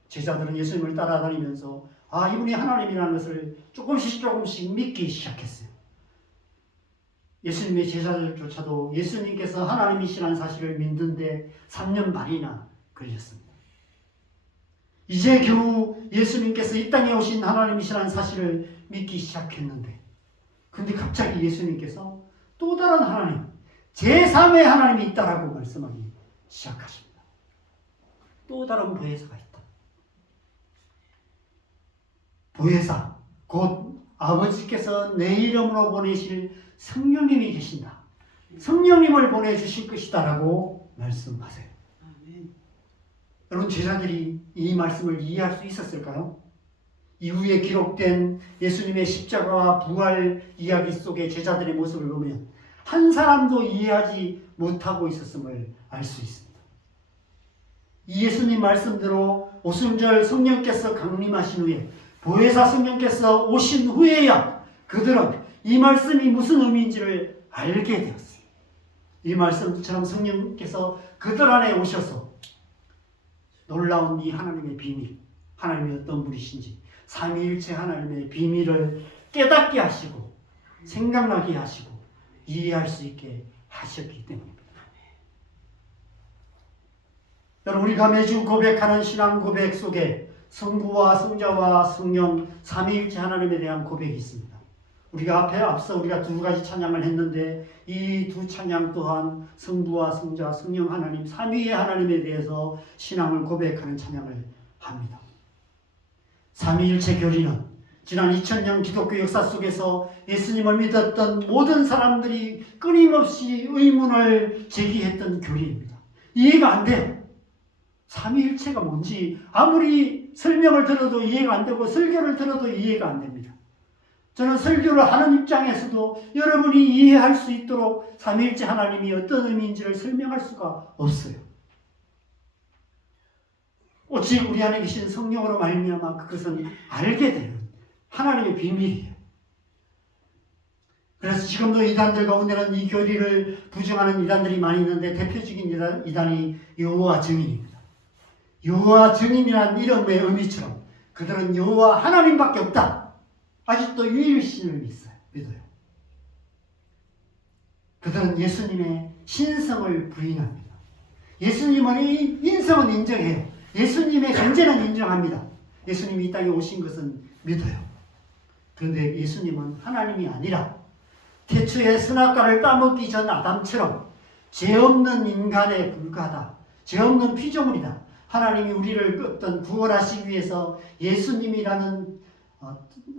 제자들은 예수님을 따라다니면서 이분이 하나님이라는 것을 조금씩 믿기 시작했어요. 예수님의 제자들조차도 예수님께서 하나님이시라는 사실을 믿는데 3년 반이나 걸렸습니다. 이제 겨우 예수님께서 이 땅에 오신 하나님이시라는 사실을 믿기 시작했는데, 근데 갑자기 예수님께서 또 다른 하나님, 제3의 하나님이 있다라고 말씀하기 시작하십니다. 또 다른 보혜사가 있다. 보혜사, 곧 아버지께서 내 이름으로 보내실 성령님이 계신다. 성령님을 보내주실 것이다 라고 말씀하세요. 아멘. 여러분, 제자들이 이 말씀을 이해할 수 있었을까요? 이후에 기록된 예수님의 십자가와 부활 이야기 속의 제자들의 모습을 보면 한 사람도 이해하지 못하고 있었음을 알 수 있습니다. 이 예수님 말씀대로 오순절 성령께서 강림하신 후에, 보혜사 성령께서 오신 후에야 그들은 이 말씀이 무슨 의미인지를 알게 되었어요. 이 말씀처럼 성령께서 그들 안에 오셔서 놀라운 이 하나님의 비밀, 하나님이 어떤 분이신지, 삼위일체 하나님의 비밀을 깨닫게 하시고 생각나게 하시고 이해할 수 있게 하셨기 때문입니다. 여러분, 우리가 매주 고백하는 신앙 고백 속에 성부와 성자와 성령 삼위일체 하나님에 대한 고백이 있습니다. 앞서 우리가 두 가지 찬양을 했는데 이 두 찬양 또한 성부와 성자, 성령 하나님, 삼위의 하나님에 대해서 신앙을 고백하는 찬양을 합니다. 삼위일체 교리는 지난 2000년 기독교 역사 속에서 예수님을 믿었던 모든 사람들이 끊임없이 의문을 제기했던 교리입니다. 이해가 안 돼요. 삼위일체가 뭔지 아무리 설명을 들어도 이해가 안 되고 설교를 들어도 이해가 안 됩니다. 저는 설교를 하는 입장에서도 여러분이 이해할 수 있도록 삼위일체 하나님이 어떤 의미인지를 설명할 수가 없어요. 오직 우리 안에 계신 성령으로 말미암아 그것은 알게 되는 하나님의 비밀이에요. 그래서 지금도 이단들 가운데는 이 교리를 부정하는 이단들이 많이 있는데 대표적인 이단이 여호와 증인입니다. 여호와 증인이라는 이름의 의미처럼 그들은 여호와 하나님밖에 없다. 아직도 유일신을 믿어요. 그들은 예수님의 신성을 부인합니다. 예수님의 인성은 인정해요. 예수님의 존재는 인정합니다. 예수님이 이 땅에 오신 것은 믿어요. 그런데 예수님은 하나님이 아니라 태초에 선악과를 따먹기 전 아담처럼 죄 없는 인간에 불과하다. 죄 없는 피조물이다. 하나님이 우리를 어떤 구원하시기 위해서 예수님이라는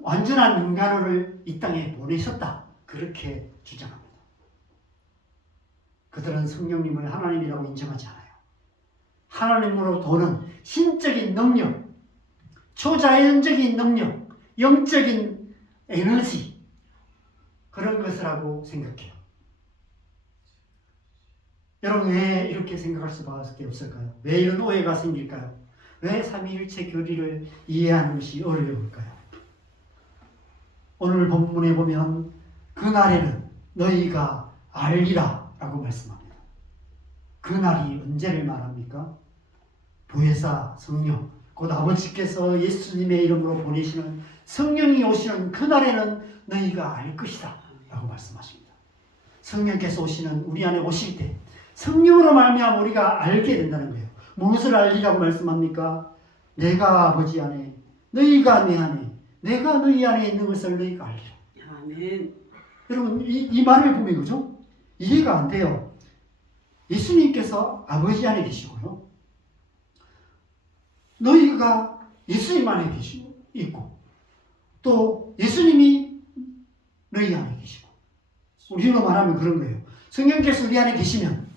완전한 인간을 이 땅에 보내셨다. 그렇게 주장합니다. 그들은 성령님을 하나님이라고 인정하지 않아요. 하나님으로부터는 신적인 능력, 초자연적인 능력, 영적인 에너지, 그런 것이라고 생각해요. 여러분, 왜 이렇게 생각할 수밖에 없을까요? 왜 이런 오해가 생길까요? 왜 삼위일체 교리를 이해하는 것이 어려울까요? 오늘 본문에 보면 그날에는 너희가 알리라 라고 말씀합니다. 그날이 언제를 말합니까? 보혜사 성령, 곧 아버지께서 예수님의 이름으로 보내시는 성령이 오시는 그날에는 너희가 알 것이다 라고 말씀하십니다. 성령께서 오시는 우리 안에 오실 때 성령으로 말미암아 우리가 알게 된다는 거예요. 무엇을 알리라고 말씀합니까? 내가 아버지 안에, 너희가 내 안에, 내가 너희 안에 있는 것을 너희가 알리라. 아멘. 여러분, 이 말을 보면 그죠? 이해가 안 돼요. 예수님께서 아버지 안에 계시고요. 너희가 예수님 안에 있고, 또 예수님이 너희 안에 계시고. 우리로 말하면 그런 거예요. 성령께서 우리 안에 계시면,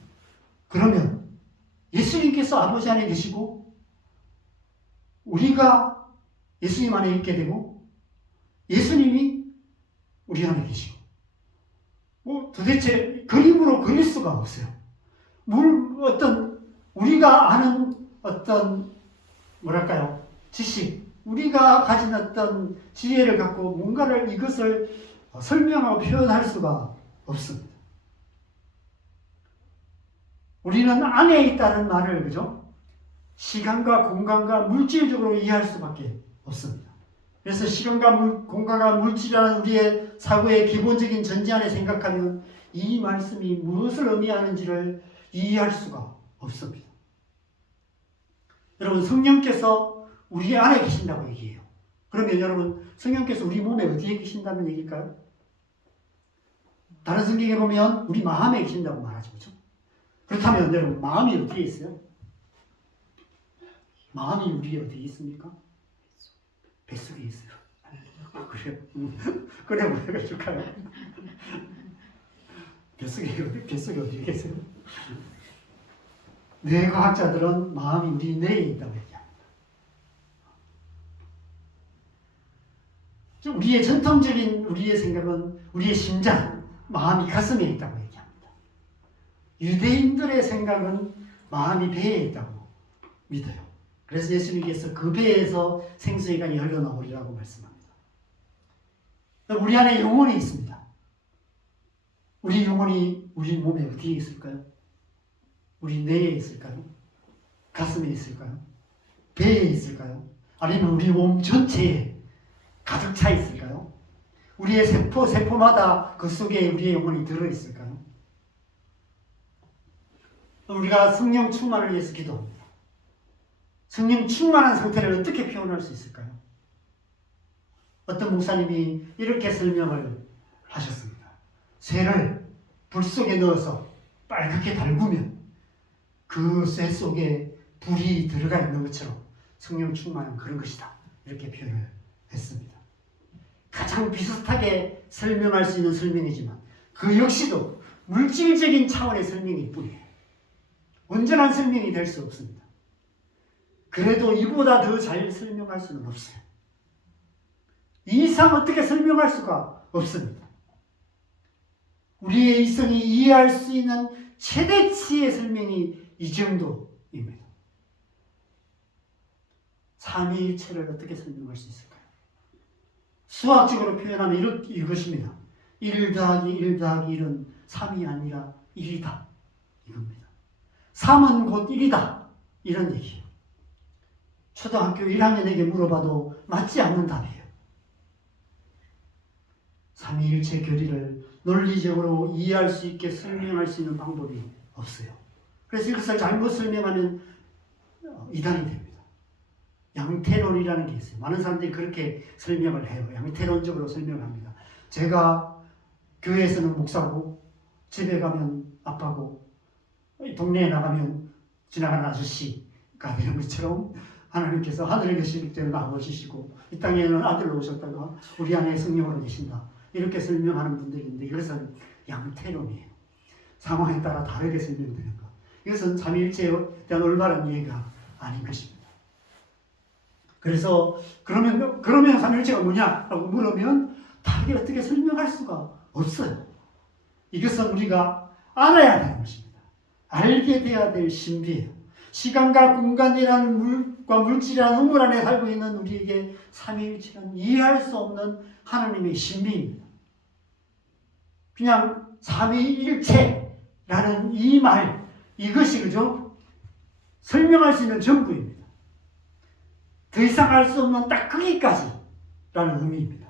그러면 예수님께서 아버지 안에 계시고, 우리가 예수님 안에 있게 되고, 예수님이 우리 안에 계시고. 도대체 그림으로 그릴 수가 없어요. 우리가 아는 어떤, 지식, 우리가 가진 어떤 지혜를 갖고 뭔가를 이것을 설명하고 표현할 수가 없습니다. 우리는 안에 있다는 말을, 그죠? 시간과 공간과 물질적으로 이해할 수밖에 없습니다. 그래서 시간과 공간과 물질이라는 우리의 사고의 기본적인 전제 안에 생각하면 이 말씀이 무엇을 의미하는지를 이해할 수가 없습니다. 여러분, 성령께서 우리 안에 계신다고 얘기해요. 그러면 여러분, 성령께서 우리 몸에 어디에 계신다는 얘기일까요? 다른 성경에 보면 우리 마음에 계신다고 말하죠. 그렇죠? 그렇다면 여러분, 마음이 어디에 있어요? 마음이 우리 어디에 있습니까? 뱃속에 있어요. 그래요? 그래, 뭐 해줄까요? 뱃속에 어디에 계세요? 뇌과학자들은 마음이 우리 뇌에 있다고 얘기합니다. 우리의 전통적인 우리의 생각은 우리의 심장, 마음이 가슴에 있다고 얘기합니다. 유대인들의 생각은 마음이 배에 있다고 믿어요. 그래서 예수님께서 그 배에서 생수의 강이 흘러나오리라고 말씀합니다. 우리 안에 영혼이 있습니다. 우리 영혼이 우리 몸에 어디에 있을까요? 우리 뇌에 있을까요? 가슴에 있을까요? 배에 있을까요? 아니면 우리 몸 전체에 가득 차 있을까요? 우리의 세포마다 그 속에 우리의 영혼이 들어있을까요? 우리가 성령 충만을 위해서 기도합니다. 성령 충만한 상태를 어떻게 표현할 수 있을까요? 어떤 목사님이 이렇게 설명을 하셨습니다. 쇠를 불 속에 넣어서 빨갛게 달구면 그 쇠 속에 불이 들어가 있는 것처럼 성령 충만은 그런 것이다. 이렇게 표현을 했습니다. 가장 비슷하게 설명할 수 있는 설명이지만 그 역시도 물질적인 차원의 설명일 뿐이에요. 온전한 설명이 될 수 없습니다. 그래도 이보다 더 잘 설명할 수는 없어요. 이 이상 어떻게 설명할 수가 없습니다. 우리의 이성이 이해할 수 있는 최대치의 설명이 이 정도입니다. 삼위일체를 어떻게 설명할 수 있을까요? 수학적으로 표현하면 이것입니다. 1 더하기 1 더하기 1은 3이 아니라 1이다. 이겁니다. 3은 곧 1이다. 이런 얘기예요. 초등학교 1학년에게 물어봐도 맞지 않는 답이에요. 삼위일체 교리를 논리적으로 이해할 수 있게 설명할 수 있는 방법이 없어요. 그래서 이것을 잘못 설명하면 이단이 됩니다. 양태론이라는 게 있어요. 많은 사람들이 그렇게 설명을 해요. 양태론적으로 설명합니다. 제가 교회에서는 목사고 집에 가면 아빠고 동네에 나가면 지나가는 아저씨가 되는 것처럼 하나님께서 하늘에 계실 때는 아버지시고 이 땅에는 아들로 오셨다가 우리 안에 성령으로 계신다. 이렇게 설명하는 분들이 있는데 이것은 양태론이에요. 상황에 따라 다르게 설명되는 것. 이것은 삼위일체에 대한 올바른 이해가 아닌 것입니다. 그래서 그러면 삼위일체가 뭐냐라고 물으면 다르게 어떻게 설명할 수가 없어요. 이것은 우리가 알아야 되는 것입니다. 알게 돼야 될 신비예요. 시간과 공간이라는 물과 물질이라는 우물 안에 살고 있는 우리에게 삼위일체는 이해할 수 없는 하나님의 신비입니다. 그냥 삼위일체라는 이 말, 이것이 그죠? 설명할 수 있는 전부입니다. 더 이상 알 수 없는 딱 거기까지라는 의미입니다.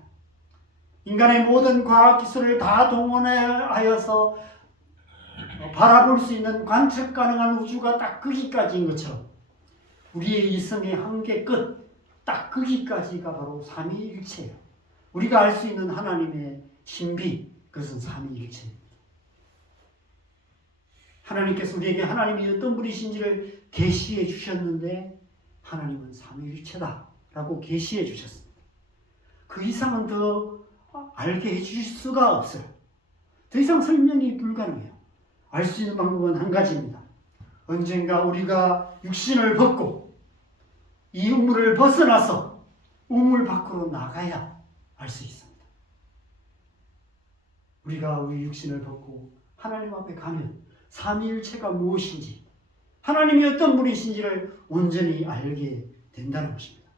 인간의 모든 과학 기술을 다 동원하여서 바라볼 수 있는 관측 가능한 우주가 딱 거기까지인 것처럼 우리의 이성의 한계 끝, 딱 거기까지가 바로 삼위일체예요. 우리가 알 수 있는 하나님의 신비, 그것은 삼위일체입니다. 하나님께서 우리에게 하나님이 어떤 분이신지를 계시해 주셨는데 하나님은 삼위일체다라고 계시해 주셨습니다. 그 이상은 더 알게 해주실 수가 없어요. 더 이상 설명이 불가능해요. 알 수 있는 방법은 한 가지입니다. 언젠가 우리가 육신을 벗고 이 우물을 벗어나서 우물 밖으로 나가야 알 수 있습니다. 우리가 우리 육신을 벗고 하나님 앞에 가면 삼위일체가 무엇인지 하나님이 어떤 분이신지를 온전히 알게 된다는 것입니다.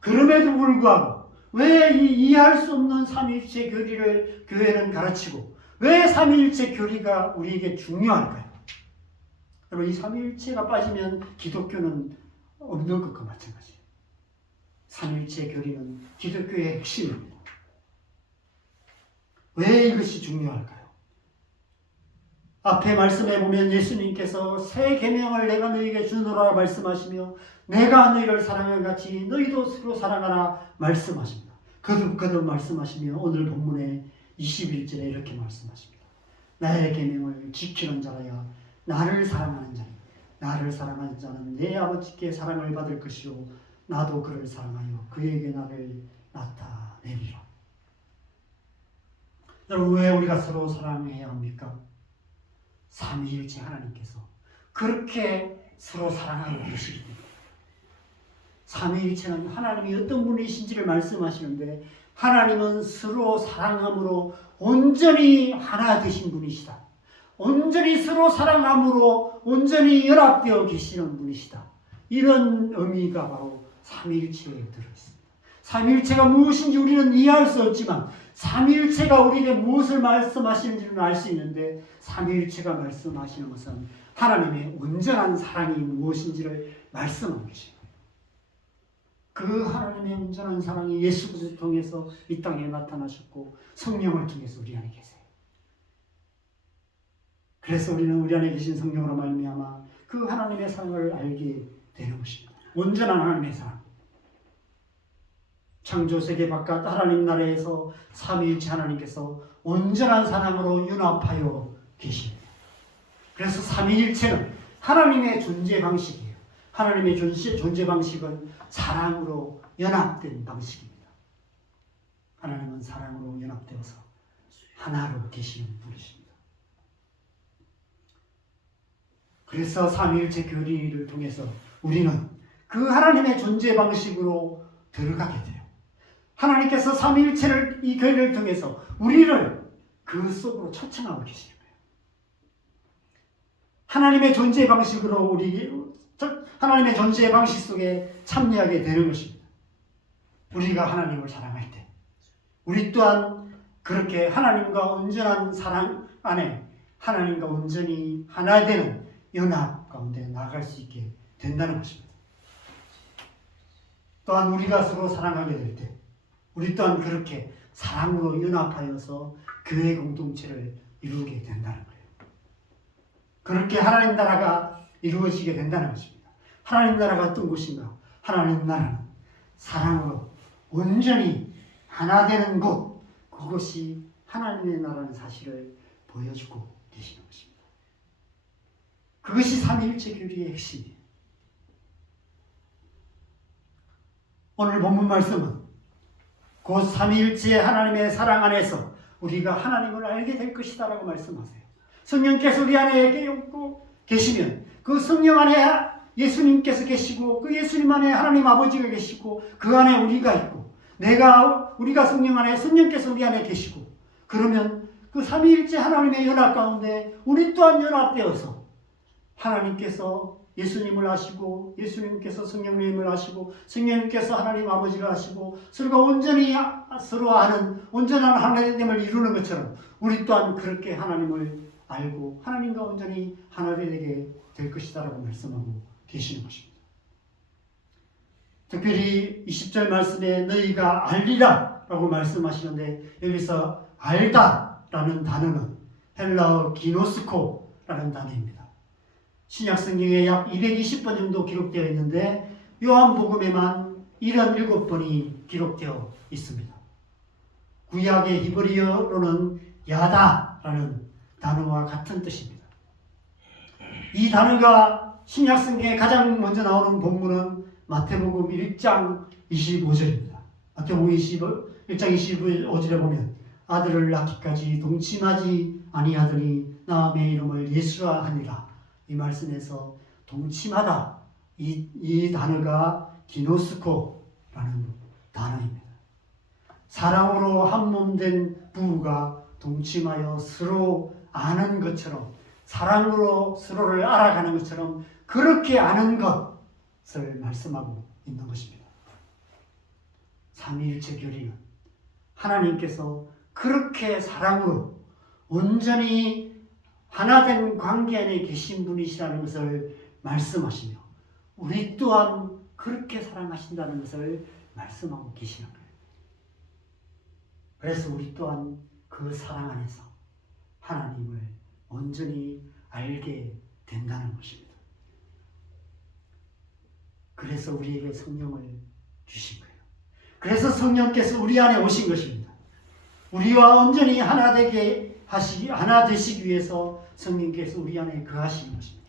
그럼에도 불구하고 왜 이 이해할 수 없는 삼위일체 교리를 교회는 가르치고 왜 삼위일체 교리가 우리에게 중요할까요? 여러분, 이 삼위일체가 빠지면 기독교는 없는 것과 마찬가지예요. 삼위일체 교리는 기독교의 핵심입니다. 왜 이것이 중요할까요? 앞에 말씀해 보면 예수님께서 새 계명을 내가 너희에게 주노라 말씀하시며 내가 너희를 사랑한 같이 너희도 서로 사랑하라 말씀하십니다. 거듭 말씀하시며 오늘 본문의 21절에 이렇게 말씀하십니다. 나의 계명을 지키는 자라야 나를 사랑하는 자니 나를 사랑하는 자는 내 아버지께 사랑을 받을 것이요 나도 그를 사랑하여 그에게 나를 나타내리라. 여러분, 왜 우리가 서로 사랑해야 합니까? 삼위일체 하나님께서 그렇게 서로 사랑하고 계시기 때문에. 삼위일체는 하나님이 어떤 분이신지를 말씀하시는데 하나님은 서로 사랑함으로 온전히 하나 되신 분이시다. 온전히 서로 사랑함으로 온전히 연합되어 계시는 분이시다. 이런 의미가 바로 삼위일체에 들어있습니다. 삼위일체가 무엇인지 우리는 이해할 수 없지만 삼위일체가 우리에게 무엇을 말씀하시는지는 알 수 있는데 삼위일체가 말씀하시는 것은 하나님의 온전한 사랑이 무엇인지를 말씀하고 계십니다. 그 하나님의 온전한 사랑이 예수 그리스도를 통해서 이 땅에 나타나셨고 성령을 통해서 우리 안에 계세요. 그래서 우리는 우리 안에 계신 성령으로 말미암아 그 하나님의 사랑을 알게 되는 것입니다. 온전한 하나님의 사랑. 창조세계 바깥 하나님 나라에서 삼위일체 하나님께서 온전한 사랑으로 융합하여 계십니다. 그래서 삼위일체는 하나님의 존재 방식이에요. 하나님의 존재 방식은 사랑으로 연합된 방식입니다. 하나님은 사랑으로 연합되어서 하나로 계시는 분이십니다. 그래서 삼위일체 교리를 통해서 우리는 그 하나님의 존재 방식으로 들어가게 돼요. 하나님께서 삼위일체를 이 교리를 통해서 우리를 그 속으로 초청하고 계시는 거예요. 하나님의 존재 방식으로 하나님의 존재 방식 속에 참여하게 되는 것입니다. 우리가 하나님을 사랑할 때 우리 또한 그렇게 하나님과 온전한 사랑 안에 하나님과 온전히 하나 되는 연합 가운데 나아갈 수 있게 된다는 것입니다. 또한 우리가 서로 사랑하게 될 때 우리 또한 그렇게 사랑으로 연합하여서 교회 공동체를 이루게 된다는 거예요. 그렇게 하나님 나라가 이루어지게 된다는 것입니다. 하나님 나라가 어떤 곳인가? 하나님 나라는 사랑으로 온전히 하나 되는 곳, 그것이 하나님의 나라는 사실을 보여주고 계시는 것입니다. 그것이 삼위일체 교리의 핵심이에요. 오늘 본문 말씀은 곧 삼위일체 하나님의 사랑 안에서 우리가 하나님을 알게 될 것이다 라고 말씀하세요. 성령께서 우리 안에 계시면 그 성령 안에 예수님께서 계시고 그 예수님 안에 하나님 아버지가 계시고 그 안에 우리가 있고 우리가 성령 안에 성령께서 우리 안에 계시고 그러면 그 삼위일체 하나님의 연합 가운데 우리 또한 연합되어서 하나님께서 예수님을 아시고 예수님께서 성령님을 아시고 성령님께서 하나님 아버지를 아시고 서로가 온전히 서로 아는 온전한 하나됨을 이루는 것처럼 우리 또한 그렇게 하나님을 알고 하나님과 온전히 하나 되게 될 것이다 라고 말씀하고 계시는 것입니다. 특별히 20절 말씀에 너희가 알리라 라고 말씀하시는데 여기서 알다 라는 단어는 헬라어 기노스코 라는 단어입니다. 신약 성경에 약 220번 정도 기록되어 있는데 요한복음에만 77번이 기록되어 있습니다. 구약의 히브리어로는 야다라는 단어와 같은 뜻입니다. 이 단어가 신약 성경에 가장 먼저 나오는 본문은 마태복음 1장 25절입니다. 마태복음 1장 25절에 보면 아들을 낳기까지 동침하지 아니하더니 내 이름을 예수라 하니라. 이 말씀에서 동침하다 이 단어가 기노스코라는 단어입니다. 사랑으로 한 몸 된 부부가 동침하여 서로 아는 것처럼 사랑으로 서로를 알아가는 것처럼 그렇게 아는 것을 말씀하고 있는 것입니다. 삼위일체 교리는 하나님께서 그렇게 사랑으로 온전히 하나된 관계 안에 계신 분이시라는 것을 말씀하시며 우리 또한 그렇게 사랑하신다는 것을 말씀하고 계시는 거예요. 그래서 우리 또한 그 사랑 안에서 하나님을 온전히 알게 된다는 것입니다. 그래서 우리에게 성령을 주신 거예요. 그래서 성령께서 우리 안에 오신 것입니다. 우리와 온전히 하나 되시기 위해서 성령께서 우리 안에 거하시는 것입니다.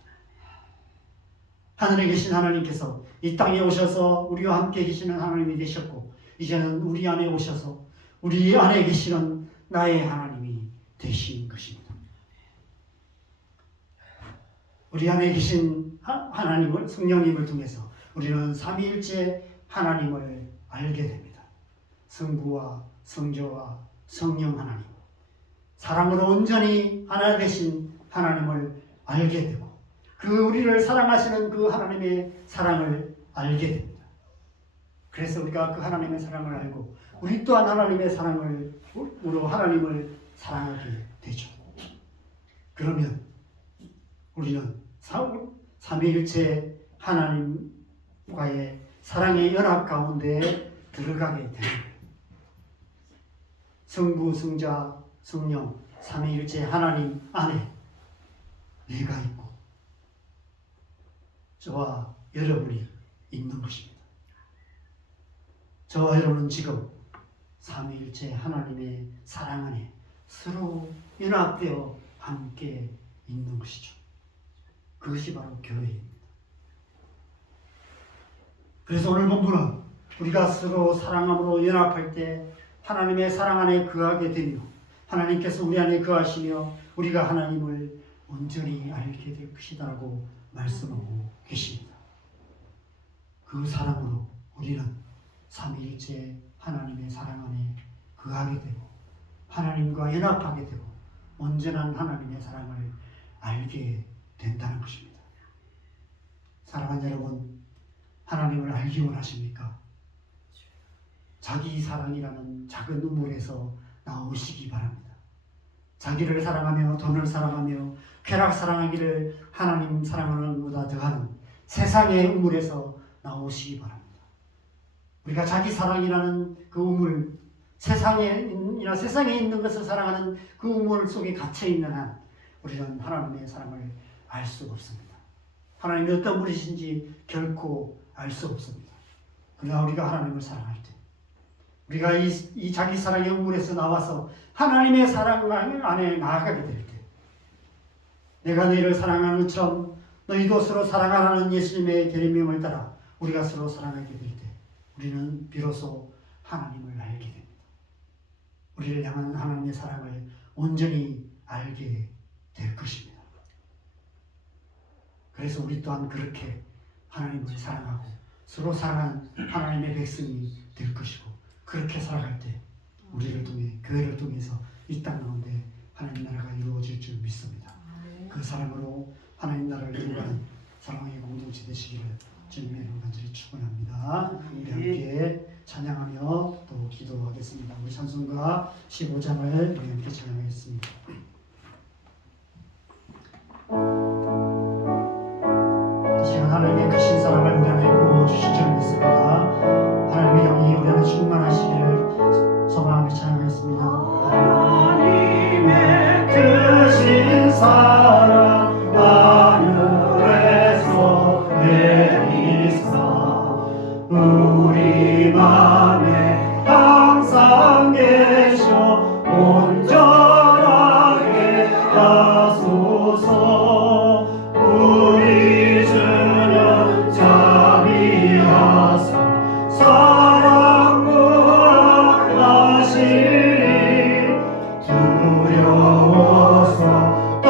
하늘에 계신 하나님께서 이 땅에 오셔서 우리와 함께 계시는 하나님이 되셨고, 이제는 우리 안에 오셔서 우리 안에 계시는 나의 하나님이 되신 것입니다. 우리 안에 계신 하나님을, 성령님을 통해서 우리는 삼위일체 하나님을 알게 됩니다. 성부와 성자와 성령 하나님, 사랑으로 온전히 하나 되신 하나님을 알게 되고, 그 우리를 사랑하시는 그 하나님의 사랑을 알게 됩니다. 그래서 우리가 그 하나님의 사랑을 알고 우리 또한 하나님의 사랑으로 하나님을 사랑하게 되죠. 그러면 우리는 삼위일체 하나님과의 사랑의 연합 가운데 들어가게 되는 거예요. 성부, 성자, 성령, 삼위일체 하나님 안에 내가 있고 저와 여러분이 있는 것입니다. 저와 여러분은 지금 삼위일체 하나님의 사랑 안에 서로 연합되어 함께 있는 것이죠. 그것이 바로 교회입니다. 그래서 오늘 본문은 우리가 서로 사랑함으로 연합할 때 하나님의 사랑 안에 거하게 되며, 하나님께서 우리 안에 거하시며 우리가 하나님을 온전히 알게 될 것이다라고 말씀하고 계십니다. 그 사랑으로 우리는 삼위일체 하나님의 사랑 안에 거하게 되고 하나님과 연합하게 되고 온전한 하나님의 사랑을 알게 된다는 것입니다. 사랑하는 여러분, 하나님을 알기 원하십니까? 자기 사랑이라는 작은 우물에서 나오시기 바랍니다. 자기를 사랑하며 돈을 사랑하며 쾌락 사랑하기를 하나님 사랑하는 것보다 더하는 세상의 우물에서 나오시기 바랍니다. 우리가 자기 사랑이라는 그 우물, 세상에 있는 것을 사랑하는 그 우물 속에 갇혀 있는 한 우리는 하나님의 사랑을 알 수가 없습니다. 하나님이 어떤 분이신지 결코 알 수 없습니다. 그러나 우리가 하나님을 사랑할 때, 우리가 이 자기 사랑의 우물에서 나와서 하나님의 사랑 안에 나아가게 될 때, 내가 너희를 사랑하는 것처럼 너희도 서로 사랑하라는 예수님의 계명을 따라 우리가 서로 사랑하게 될 때, 우리는 비로소 하나님을 알게 됩니다. 우리를 향한 하나님의 사랑을 온전히 알게 될 것입니다. 그래서 우리 또한 그렇게 하나님을 사랑하고 서로 사랑하는 하나님의 백성이 될 것이고, 그렇게 살아갈 때 우리를 통해, 교회를 통해서 이 땅 가운데 하나님 나라가 이루어질 줄 믿습니다. 그 사랑으로 하나님 나라를 이루어가는 사랑의 공동체 되시기를 주님의 이름으로 간절히 축원합니다. 우리 함께 찬양하며 또 기도하겠습니다. 우리 찬송가 15장을 우리 함께 찬양하겠습니다. 하나님의 크신 사랑을 우리 안에 부어주실 줄 믿습니다. 하나님의 영이 우리 안에 충만하시기를 소망하며 찬양하겠습니다. 하나님의 크신 사랑 하늘에서 내리사 우리 맘에 항상 계셔 온전하게 하소서. 두려워서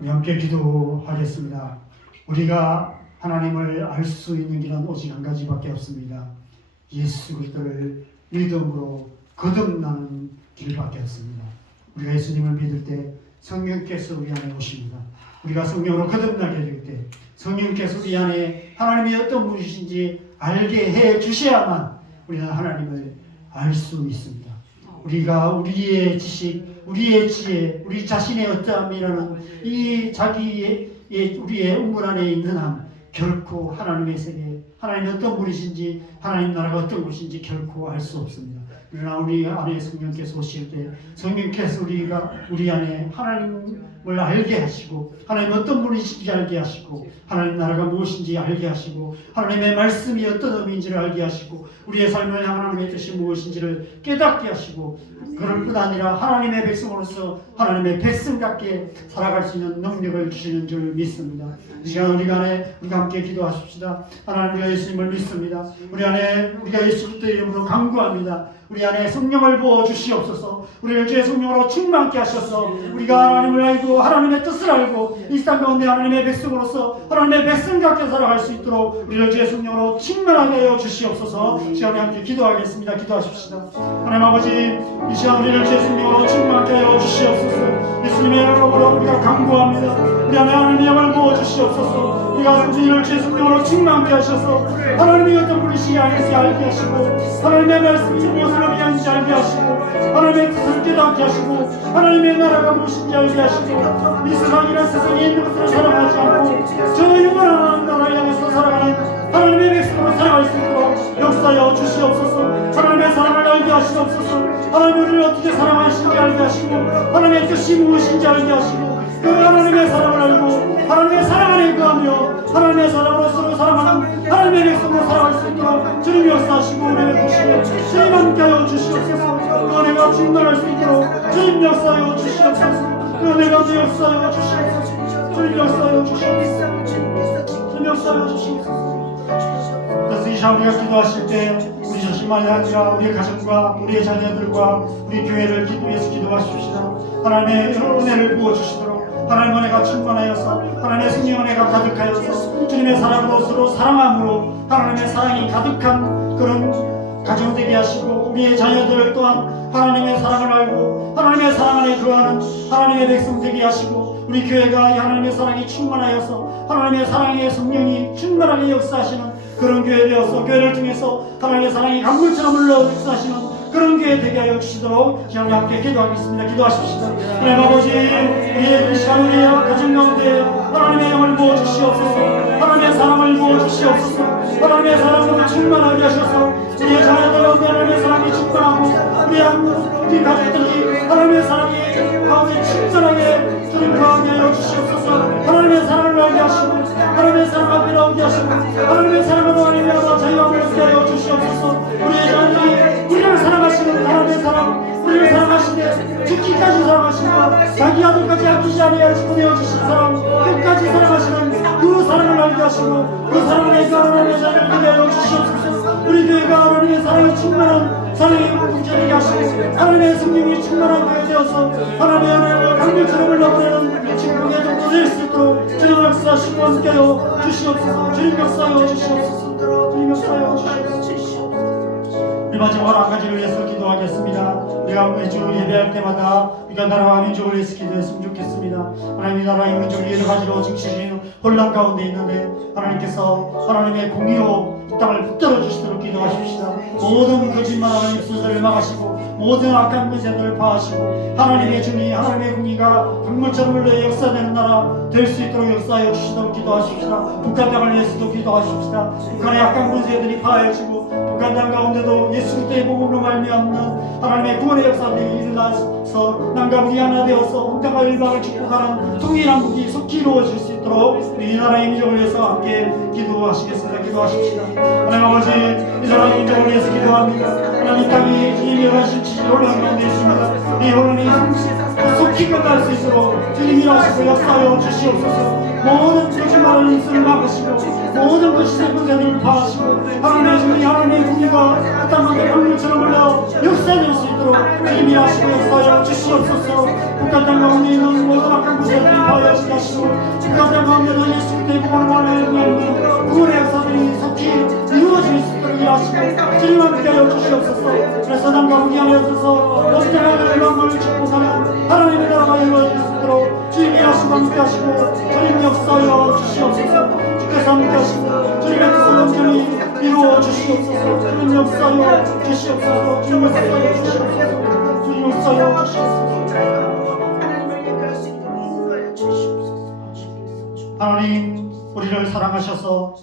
우리 함께 기도하겠습니다. 우리가 하나님을 알 수 있는 길은 오직 한 가지밖에 없습니다. 예수 그리스도를 믿음으로 거듭나는 길밖에 없습니다. 우리가 예수님을 믿을 때 성령께서 우리 안에 오십니다. 우리가 성령으로 거듭나게 될 때 성령께서 우리 안에 하나님이 어떤 분이신지 알게 해 주셔야만 우리는 하나님을 알 수 있습니다. 우리가 우리의 지식, 우리의 지혜, 우리 자신의 어떠함이라는 이 자기의 우리의 음물 안에 있는 한 결코 하나님의 세계, 하나님이 어떤 분이신지, 하나님 나라가 어떤 곳인지 결코 알 수 없습니다. 그러나 우리 안에 성령께서 오실 때 성령께서 우리 안에 하나님을 알게 하시고 하나님 어떤 분이신지 알게 하시고 하나님 나라가 무엇인지 알게 하시고 하나님의 말씀이 어떤 의미인지를 알게 하시고 우리의 삶을 향한 하나님의 뜻이 무엇인지를 깨닫게 하시고 그럴 뿐 아니라 하나님의 백성으로서 하나님의 백성답게 살아갈 수 있는 능력을 주시는 줄 믿습니다. 이 시간 우리 안에 우리가 함께 기도하십시다. 하나님 우리가 예수님을 믿습니다. 우리 안에 우리가 예수 그리스도의 이름으로 간구합니다. 우리 안에 성령을 부어 주시옵소서. 우리를 주의 성령으로 충만케 하셔서 우리가 하나님을 알고 하나님의 뜻을 알고 이 땅 가운데 하나님의 백성으로서 하나님의 백성답게 살아갈 수 있도록 우리를 주의 성령으로 충만하게 하여 주시옵소서. 시간에 함께 기도하겠습니다. 기도하십시다. 하나님 아버지 이 시간 우리를 주의 성령으로 충만케 하여 주시옵소서. 예수님의 이름으로 우리가 간구합니다. 우리 안에 하나님의 영을 부어 주시옵소서. 우리가 우리를 주의 성령으로 충만케 하셔서 하나님이 어떤 분이시지 알게 하시고 하나님의 말씀이 무엇을 의미하는지 알게 하시고 하나님의 뜻을 깨닫게 하시고 하나님의 나라가 무엇인지 알게 하시고 이 세상이란 세상에 있는 것으로 살아가지 않고 저 영원한 나라를 향해서 살아가는 하나님의 백성으로 살아갈 수 있도록 역사하여 주시옵소서. 하나님의 사랑을 알게 하시옵소서. 하나님 우리를 어떻게 사랑하시는지 알게 하시고 하나님의 뜻이 무엇인지 알게 하시고 그 하나님의 사랑을 알고 하나님의 사랑 안에 거하며 하나님의 사랑으로 서로 사랑하는 하나님의 백성으로 살아갈 수 있도록 주님 역사하시고 은혜 베푸시고 주님 함께하여 주시옵소서. 그 은혜가 충만할 수 있도록 주님 역사하여 주시옵소서. 그 은혜가 주 역사하여 주시옵소서. 주님 역사하여 주시옵소서. 주님 역사하여 주시옵소서. 그래서 이 시간 우리가 기도하실 때 우리 자신만이 아니라 우리의 가정과 우리의 자녀들과 우리 교회를 위해서 기도하십시다. 하나님의 은혜를 부어주시도록 하나님의 은혜가 충만하여서 하나님의 성령 은혜가 가득하여서 주님의 사랑으로 서로 사랑함으로 하나님의 사랑이 가득한 그런 가정 되게 하시고 우리의 자녀들 또한 하나님의 사랑을 알고 하나님의 사랑 안에 거하는 하나님의 백성 되게 하시고 우리 교회가 이 하나님의 사랑이 충만하여서 하나님의 사랑의 성령이 충만하게 역사하시는 그런 교회 되어서 교회를 통해서 하나님의 사랑이 강물처럼 흘러 역사하시는 그런 교회 되게 하여 주시도록 시간에 함께 기도하겠습니다. 기도하십시다. 하나님 아버지 우리의 이 시간 우리의 가정 가운데 하나님의 영을 부어주시옵소서. 하나님의 사랑을 부어주시옵소서. 하나님의 사랑으로 충만하게 하셔서 우리의 자녀들 가운데 하나님의 사랑이 충만하고 우리 가족들이 하나님의 사랑이 가운데 충만하게 주님 가운데 하여 주시옵소서. 하나님의 사랑을 알게 하시고 하나님의 사랑 앞에 나오게 하시고 하나님의 사랑으로 하나님의 자유함을 얻게 하여 주시옵소서. 우리의 자녀들이 우리를 사랑하시는 하나님의 사랑 우리를 사랑하시되 죽기까지 사랑하시고 자기 아들까지 아끼지 아니하시고 내어주신 사랑 끝까지 사랑하시는 그 사랑을 알게 하시고 그 사랑을 하나님의 자녀를 되게 하여 주시옵소서. 우리 교회가 하나님의 사랑이 충만한 사랑의 공동체되게 하시고 하나님의 성령이 충만한 교회 되어서 하나님의 은혜를 강물처럼 흘러보내는 친구의 정도 될 수 있도록 주님 역사하시고 함께하여 주시옵소서. 주님 역사하여 주시옵소서. 주님 역사하여 주시옵소서. 우리 마지막으로 한 가지를 위해서 기도하겠습니다. 우리가 매주 예배할 때마다 우리가 나라와 민족을 위해서 기도했으면 좋겠습니다. 하나님의 나라의 민족이 여러 가지로 지금 혼란 가운데 있는데 하나님께서 하나님의 공의로 이 땅을 붙들어 주시도록 기도하십시다. 모든 거짓말하는 입술들을 막으시고 모든 악한 권세들을 파하시고 하나님의 주님 하나님의 공의가 강물처럼 흘러 역사되는 나라 될 수 있도록 역사하여 주시도록 기도하십시다. 북한 땅을 위해서도 기도하십시다. 북한의 악한 권세들이 파해지고 북한 땅 가운데도 예수 그리스도의 복음으로 말미암는 하나님의 구원의 역사들이 일어나서 남과 북이 하나 되어서 온 땅과 일방을 축복하는 통일한 북이 속히 이루어질 수 있도록 우리 이 나라의 민족을 위해서 함께 기도하시겠습니다. 기도하십시다. 하나님 아버지 이 나라의 민족을 위해서 기도합니다. 하나님 이 땅이 주님이 일하신 혼란 가운데 있습니다. 이 혼란이 속히 끝날 수 있도록 주님이 일하시고 역사하여 주시옵소서. 모든 거짓말을 입술을 막으시고 모든 거짓의 문제들을 파하시고 하나님의 주님 하나님의 공의가 이 땅에 강물처럼 흘러 역사될 수 있도록 주님이 하시고 역사하여 주시옵소서. 북한 땅 가운데 있는 모든 악한 문제들을 파하여 주시옵소서. 함께하여 주소서. 역대하는 영광을 축복하는 하나님의 나라가 이루어질 수 있도록 주님이 하시고 함께하시고 주님 역사하여 주시옵소서. 주께서 함께하시고 주님의 뜻을 온전히 이루어 주시옵소서. 주님 역사하여 주시옵소서. 주님 역사하여 주시옵소서. 주님 역사하여 주시옵소서. 하나님, 우리를 사랑하셔서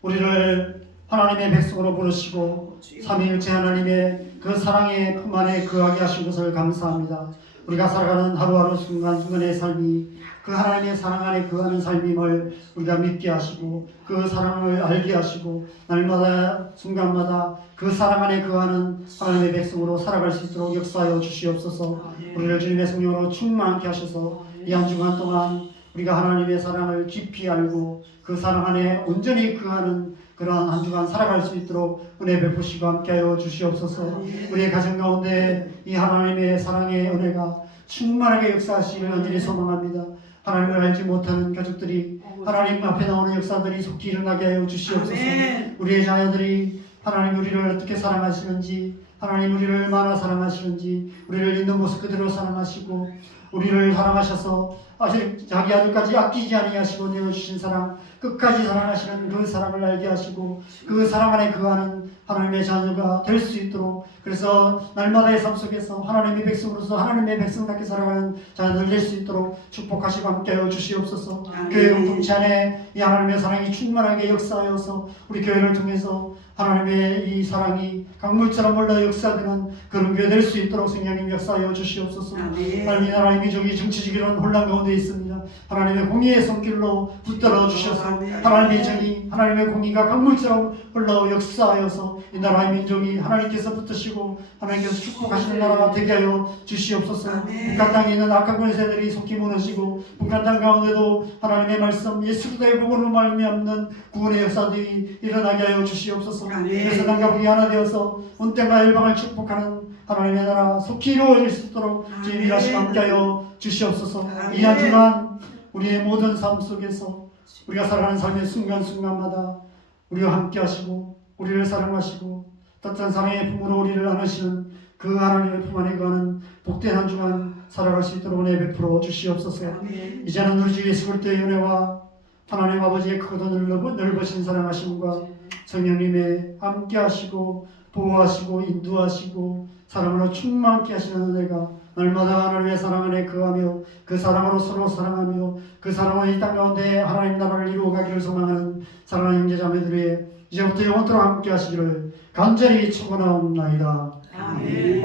우리를 하나님의 백성으로 부르시고 삼위일체 하나님의 그 사랑의 품 안에 거하게 하신 것을 감사합니다. 우리가 살아가는 하루하루 순간순간의 삶이 그 하나님의 사랑 안에 거하는 삶임을 우리가 믿게 하시고 그 사랑을 알게 하시고 날마다 순간마다 그 사랑 안에 거하는 하나님의 백성으로 살아갈 수 있도록 역사하여 주시옵소서. 우리를 주님의 성령으로 충만하게 하셔서 이 한 주간 동안 우리가 하나님의 사랑을 깊이 알고 그 사랑 안에 온전히 거하는 그러한 한 주간 살아갈 수 있도록 은혜 베푸시고 함께하여 주시옵소서. 우리의 가정 가운데 이 하나님의 사랑의 은혜가 충만하게 역사하시기를 간절히 소망합니다. 하나님을 알지 못하는 가족들이 하나님 앞에 나오는 역사들이 속히 일어나게 하여 주시옵소서. 우리의 자녀들이 하나님 우리를 어떻게 사랑하시는지, 하나님 우리를 얼마나 사랑하시는지, 우리를 있는 모습 그대로 사랑하시고 우리를 사랑하셔서 아직 자기 아들까지 아끼지 아니하시고 내어주신 사랑, 끝까지 사랑하시는 그 사랑을 알게 하시고 그 사랑 안에 거하는 하나님의 자녀가 될 수 있도록, 그래서 날마다의 삶 속에서 하나님의 백성으로서 하나님의 백성답게 살아가는 자녀들 될 수 있도록 축복하시고 함께하여 주시옵소서. 교회 공동체 안에 이 하나님의 사랑이 충만하게 역사하여서 우리 교회를 통해서 하나님의 이 사랑이 강물처럼 흘러 역사되는 그런 교회 될 수 있도록 성령님 역사하여 주시옵소서. 하나님, 이 나라의 민족이 정치적인 혼란 가운데 있습니다. 하나님의 공의의 손길로 붙들어 주셔서 하나님의 정의, 하나님의 공의가 강물처럼 흘러 역사하여서 이 나라의 민족이 하나님께서 붙드시고 하나님께서 축복하시는 나라가 되게 하여 주시옵소서. 북한 땅에 있는 악한 권세들이 속히 무너지고 북한 땅 가운데도 하나님의 말씀, 예수 그리스도의 복음으로 말미암는 구원의 역사들이 일어나게 하여 주시옵소서. 그래서 남과 북이 하나 되어서 온 땅과 열방을 축복하는 하나님의 나라 속히 이루어질 수 있도록 주님 일하시고 함께하여 주시옵소서. 이 한 주간 우리의 모든 삶 속에서 우리가 살아가는 삶의 순간순간마다 우리와 함께 하시고 우리를 사랑하시고 따뜻한 사랑의 품으로 우리를 안으시는 그 하나님의 품 안에 거하는 복된 한 주간 살아갈 수 있도록 은혜 베풀어 주시옵소서. 이제는 우리 주 예수 그리스도의 은혜와 하나님 아버지의 크고 넓으신 사랑하심과 성령님의 함께 하시고 보호하시고 인도하시고 사랑으로 충만케 하시는 은혜가 날마다 하나님의 사랑 안에 거하며 그 사랑으로 서로 사랑하며 그 사랑으로 이 땅 가운데 하나님 나라를 이루어가기를 소망하는 사랑하는 형제자매들의 이제부터 영원토록 함께 하시기를 간절히 축원하옵나이다. 아멘.